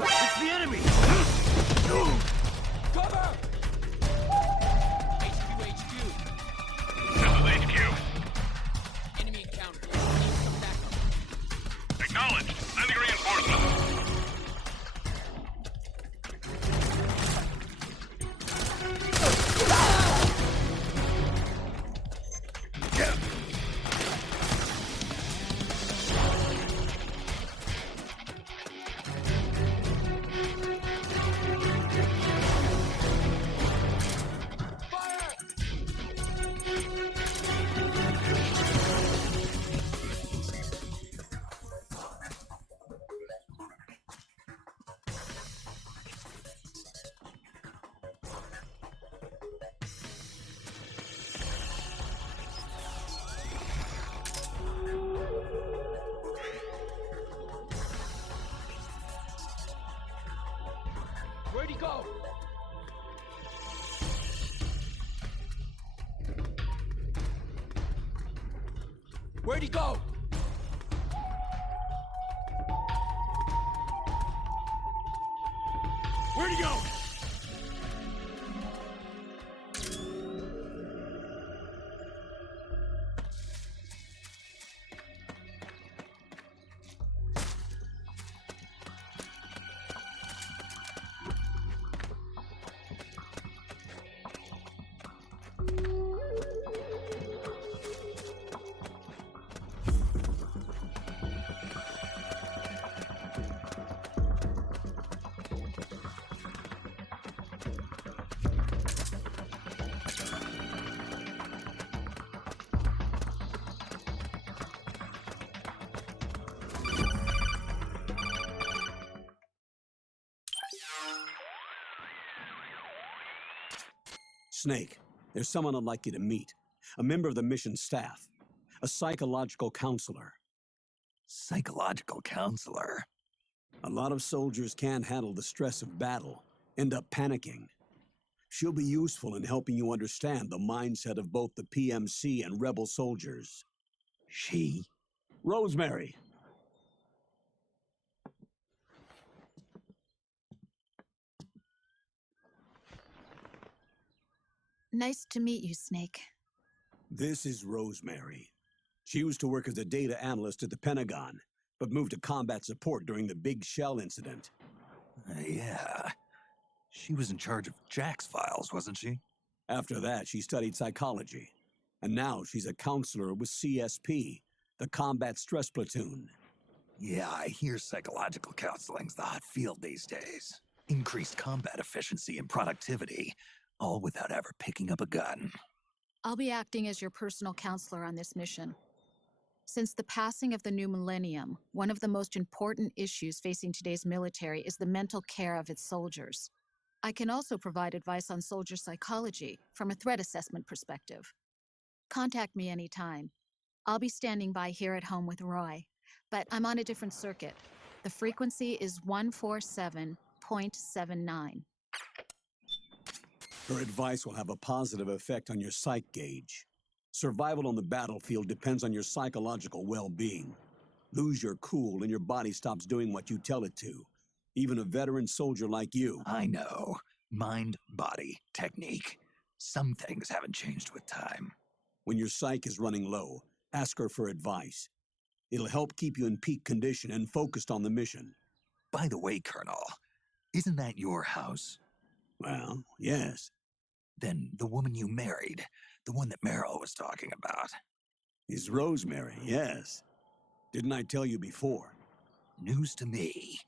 It's the enemy! Cover! HQ. This is HQ. Enemy encountered. Need some backup. Acknowledged. Sending reinforcements. Where'd he go? Where'd he go? Where'd he go? Snake, there's someone I'd like you to meet. A member of the mission staff. A psychological counselor. Psychological counselor? A lot of soldiers can't handle the stress of battle, end up panicking. She'll be useful in helping you understand the mindset of both the PMC and rebel soldiers. She? Rosemary. Nice to meet you, Snake. This is Rosemary. She used to work as a data analyst at the Pentagon, but moved to combat support during the Big Shell incident. Yeah. She was in charge of Jack's files, wasn't she? After that, she studied psychology. And now she's a counselor with CSP, the Combat Stress Platoon. Yeah, I hear psychological counseling's the hot field these days. Increased combat efficiency and productivity, all without ever picking up a gun. I'll be acting as your personal counselor on this mission. Since the passing of the new millennium, one of the most important issues facing today's military is the mental care of its soldiers. I can also provide advice on soldier psychology from a threat assessment perspective. Contact me anytime. I'll be standing by here at home with Roy, but I'm on a different circuit. The frequency is 147.79. Her advice will have a positive effect on your psych gauge. Survival on the battlefield depends on your psychological well-being. Lose your cool and your body stops doing what you tell it to. Even a veteran soldier like you. I know. Mind, body, technique. Some things haven't changed with time. When your psyche is running low, ask her for advice. It'll help keep you in peak condition and focused on the mission. By the way, Colonel, isn't that your house? Well, yes. Then the woman you married, the one that Meryl was talking about. Is Rosemary, yes. Didn't I tell you before? News to me.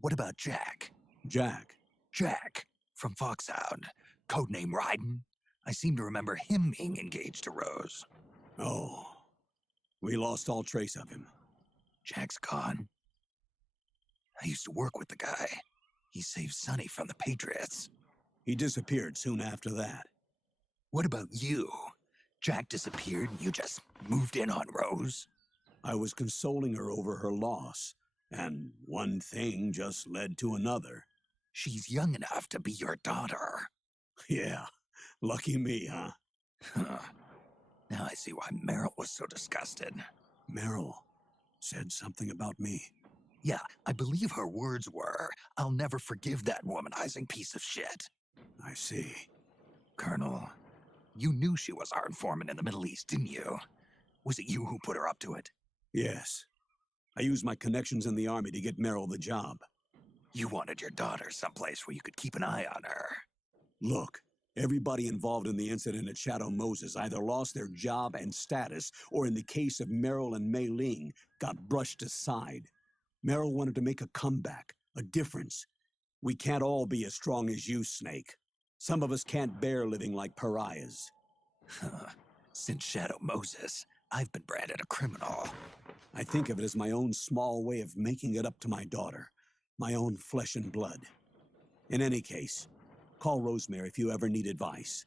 What about Jack? Jack? Jack, from Foxhound. Codename Ryden. I seem to remember him being engaged to Rose. Oh. We lost all trace of him. Jack's gone. I used to work with the guy. He saved Sonny from the Patriots. He disappeared soon after that. What about you? Jack disappeared and you just moved in on Rose? I was consoling her over her loss, and one thing just led to another. She's young enough to be your daughter. Yeah, lucky me, huh? Now I see why Meryl was so disgusted. Meryl said something about me. Yeah, I believe her words were, "I'll never forgive that womanizing piece of shit." I see. Colonel, you knew she was our informant in the Middle East, didn't you? Was it you who put her up to it? Yes. I used my connections in the army to get Meryl the job. You wanted your daughter someplace where you could keep an eye on her. Look, everybody involved in the incident at Shadow Moses either lost their job and status, or in the case of Meryl and Mei Ling, got brushed aside. Meryl wanted to make a comeback, a difference. We can't all be as strong as you, Snake. Some of us can't bear living like pariahs. Since Shadow Moses, I've been branded a criminal. I think of it as my own small way of making it up to my daughter. My own flesh and blood. In any case, call Rosemary if you ever need advice.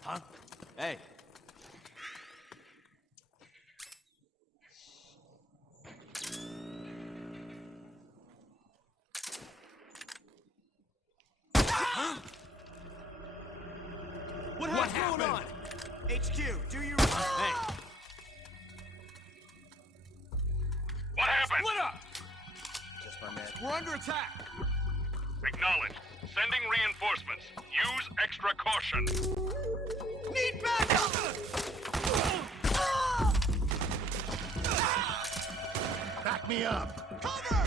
Huh? Hey. What's going on? HQ, do your... Hey. What happened? Split up! Just my man. We're under attack. Acknowledged. Sending reinforcements. Use extra caution. Need backup! Back me up! Cover!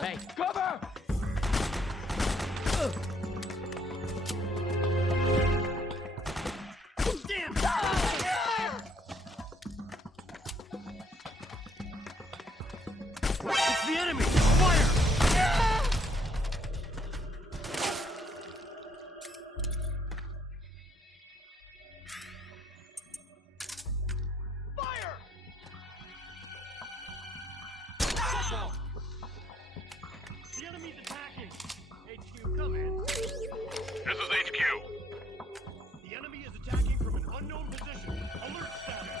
Hey, cover! Damn! It's the enemy! Fire! Fire! The enemy's attacking! HQ, come in. This is HQ. The enemy is attacking from an unknown position. Alert status.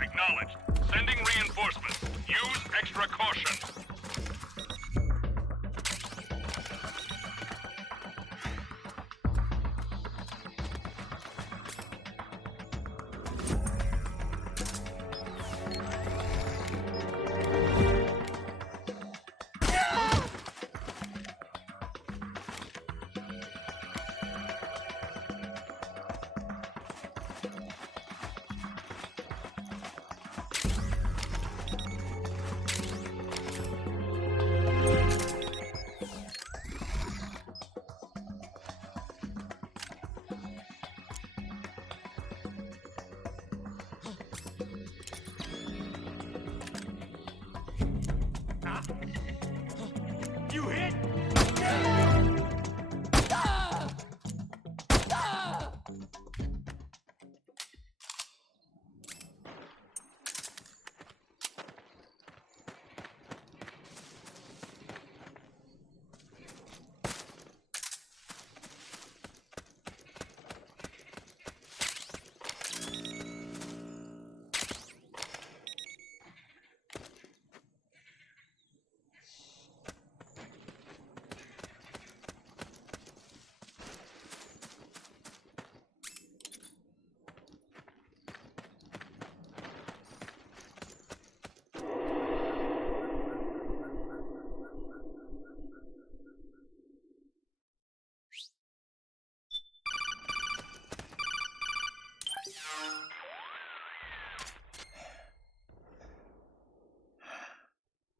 Acknowledged. Sending reinforcements. Use extra caution.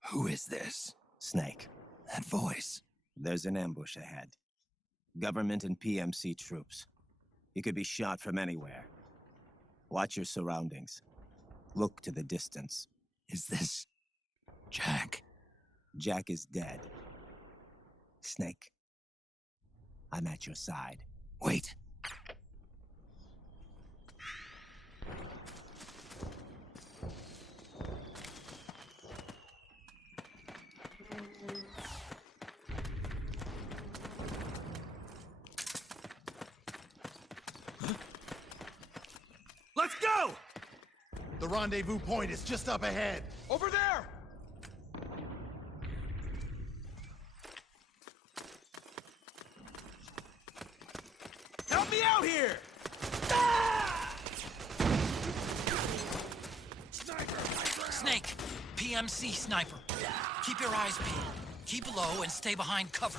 Who is this? Snake. That voice. There's an ambush ahead. Government and PMC troops. You could be shot from anywhere. Watch your surroundings. Look to the distance. Is this Jack? Jack is dead. Snake. I'm at your side. Wait. Let's go! The rendezvous point is just up ahead. Over there! Help me out here! Snake, PMC sniper. Keep your eyes peeled. Keep low and stay behind cover.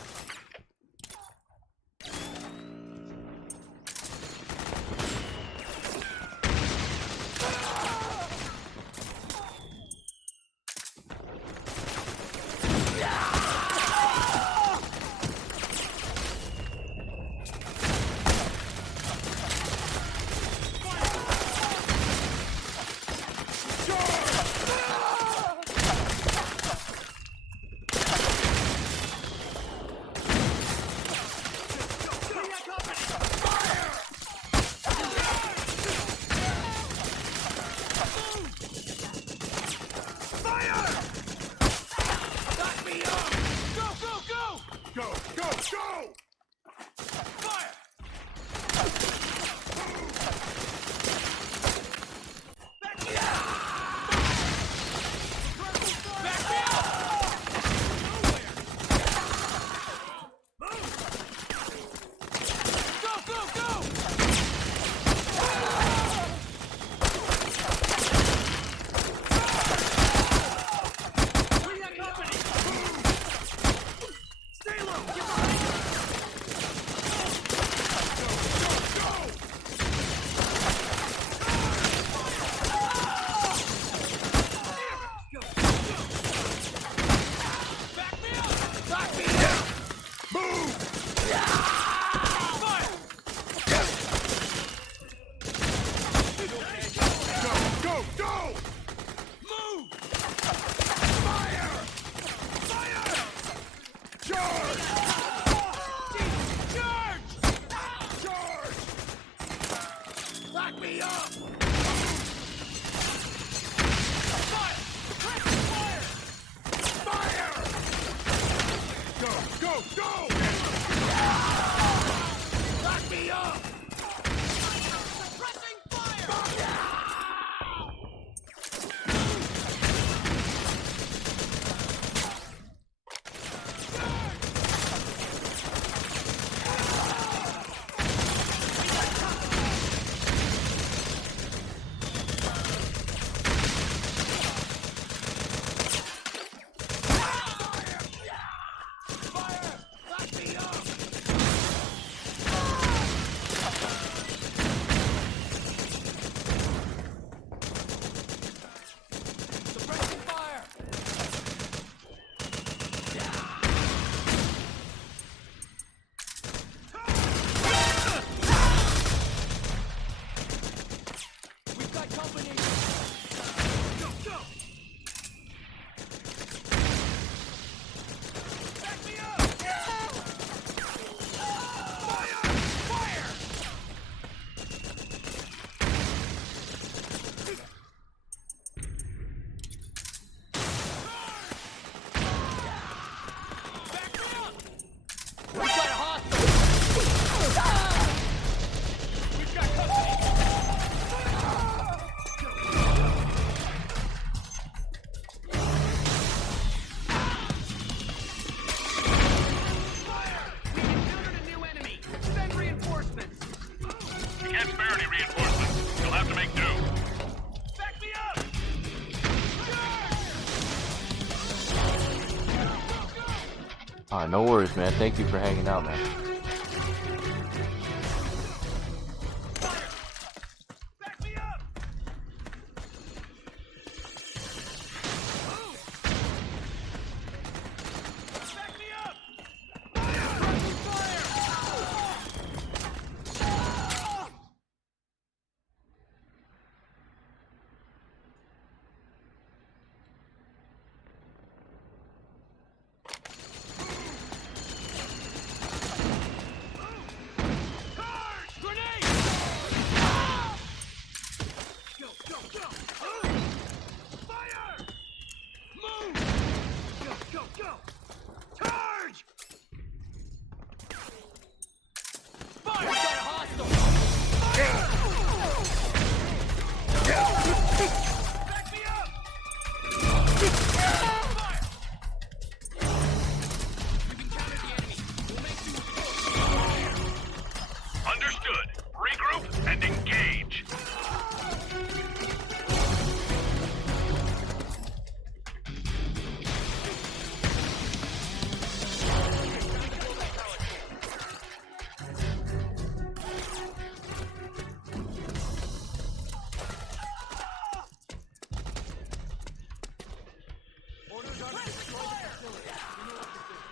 No worries, man. Thank you for hanging out, man. go! Charge! Fire! Got a hostile! Back me up! Fire! You can counter the enemy. We'll make you... Understood. Regroup and engage. Orders are to destroy the facility. You know what to do.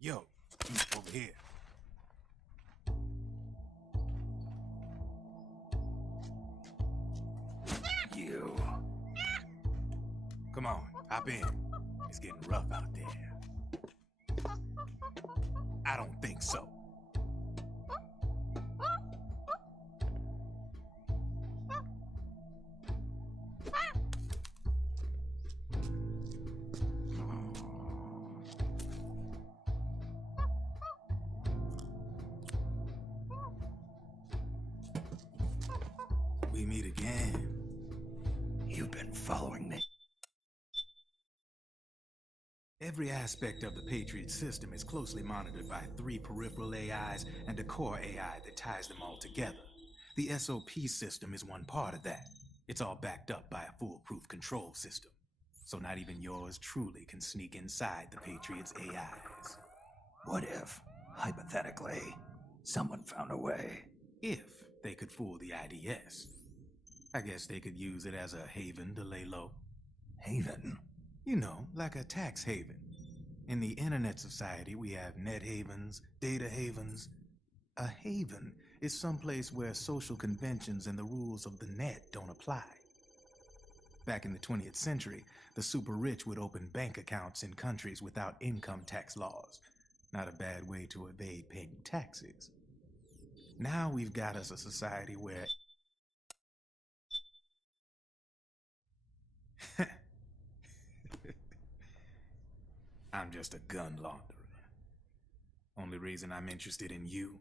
Yo, over here. You. Come on, hop in. It's getting rough out there. I don't think so. We meet again. You've been following me. Every aspect of the Patriot system is closely monitored by 3 peripheral AIs and a core AI that ties them all together. The SOP system is one part of that. It's all backed up by a foolproof control system. So not even yours truly can sneak inside the Patriots' AIs. What if, hypothetically, someone found a way? If they could fool the IDS. I guess they could use it as a haven to lay low. Haven? You know, like a tax haven. In the internet society, we have net havens, data havens. A haven is someplace where social conventions and the rules of the net don't apply. Back in the 20th century, the super rich would open bank accounts in countries without income tax laws. Not a bad way to evade paying taxes. Now we've got us a society where... I'm just a gun launderer. Only reason I'm interested in you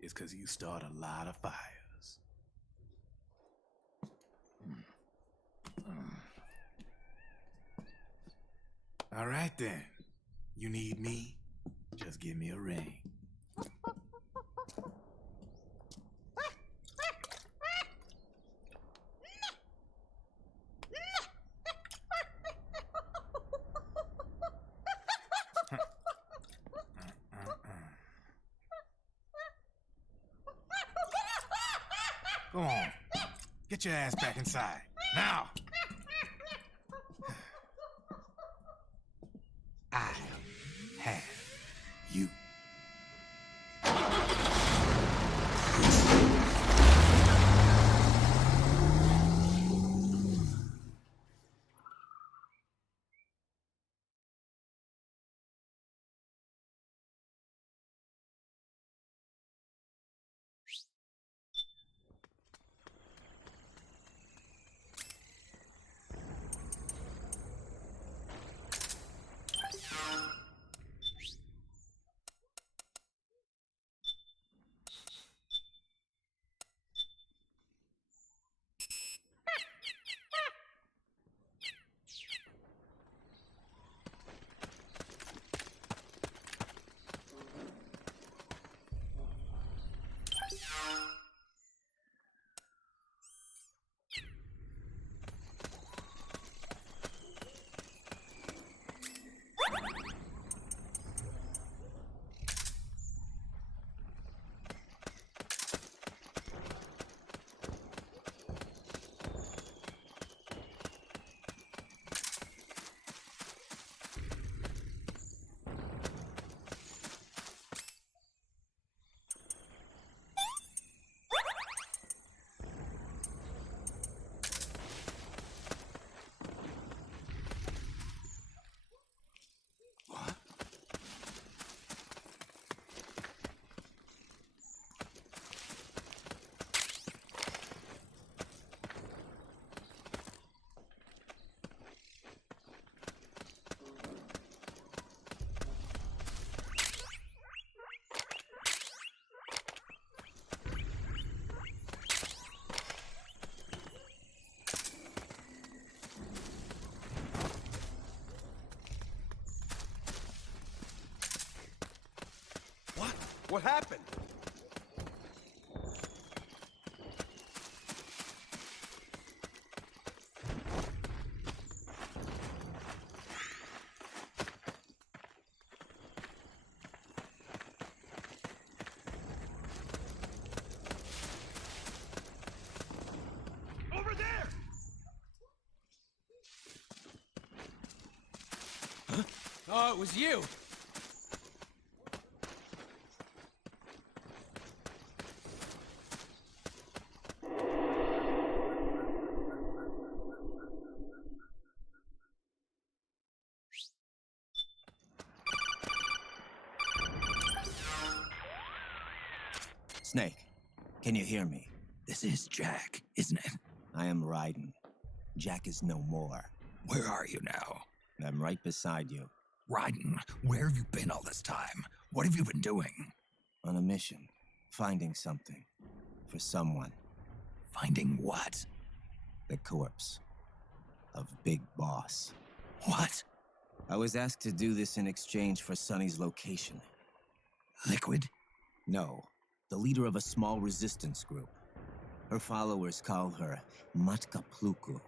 is because you start a lot of fires. All right then. You need me? Just give me a ring. Go on. Get your ass back inside. Now! I have you. What happened? Over there! Huh? Oh, it was you! Snake, can you hear me? This is Jack, isn't it? I am Raiden. Jack is no more. Where are you now? I'm right beside you. Raiden, where have you been all this time? What have you been doing? On a mission. Finding something. For someone. Finding what? The corpse. Of Big Boss. What? I was asked to do this in exchange for Sonny's location. Liquid? No. The leader of a small resistance group. Her followers call her Matka Pluku.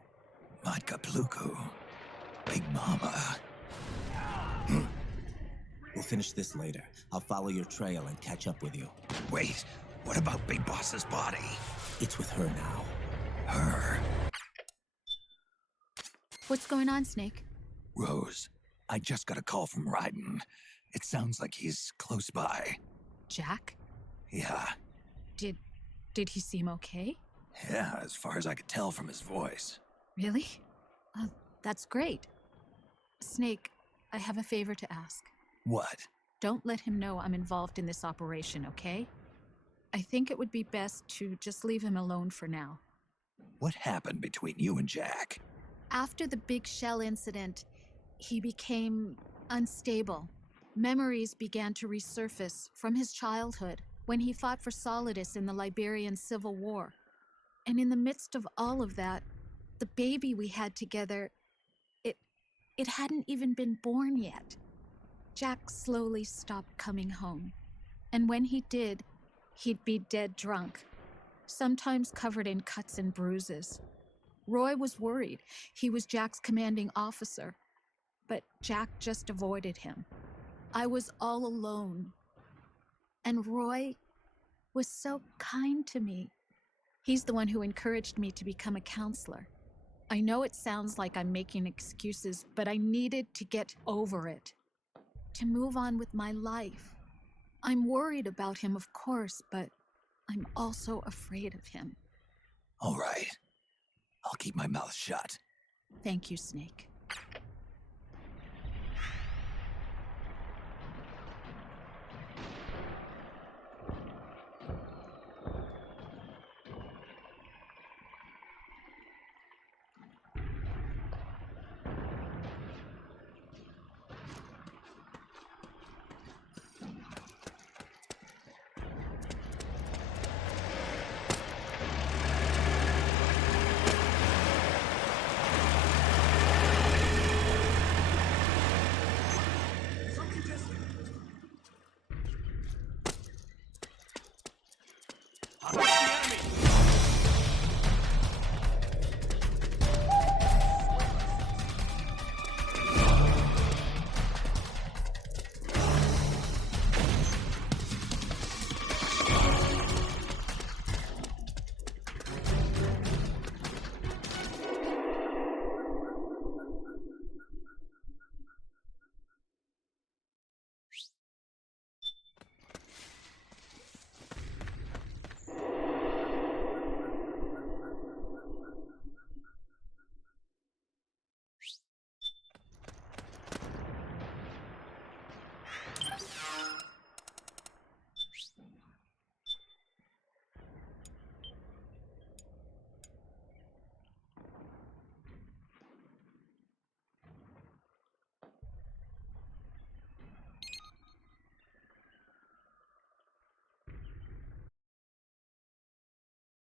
Matka Pluku? Big Mama. We'll finish this later. I'll follow your trail and catch up with you. Wait, what about Big Boss's body? It's with her now. Her? What's going on, Snake? Rose, I just got a call from Raiden. It sounds like he's close by. Jack? Yeah. Did he seem okay? Yeah, as far as I could tell from his voice. Really? That's great. Snake, I have a favor to ask. What? Don't let him know I'm involved in this operation, okay? I think it would be best to just leave him alone for now. What happened between you and Jack? After the Big Shell incident, he became unstable. Memories began to resurface from his childhood when he fought for Solidus in the Liberian Civil War. And in the midst of all of that, the baby we had together, it hadn't even been born yet. Jack slowly stopped coming home. And when he did, he'd be dead drunk, sometimes covered in cuts and bruises. Roy was worried. He was Jack's commanding officer. But Jack just avoided him. I was all alone. And Roy was so kind to me. He's the one who encouraged me to become a counselor. I know it sounds like I'm making excuses, but I needed to get over it. To move on with my life. I'm worried about him, of course, but I'm also afraid of him. All right. I'll keep my mouth shut. Thank you, Snake.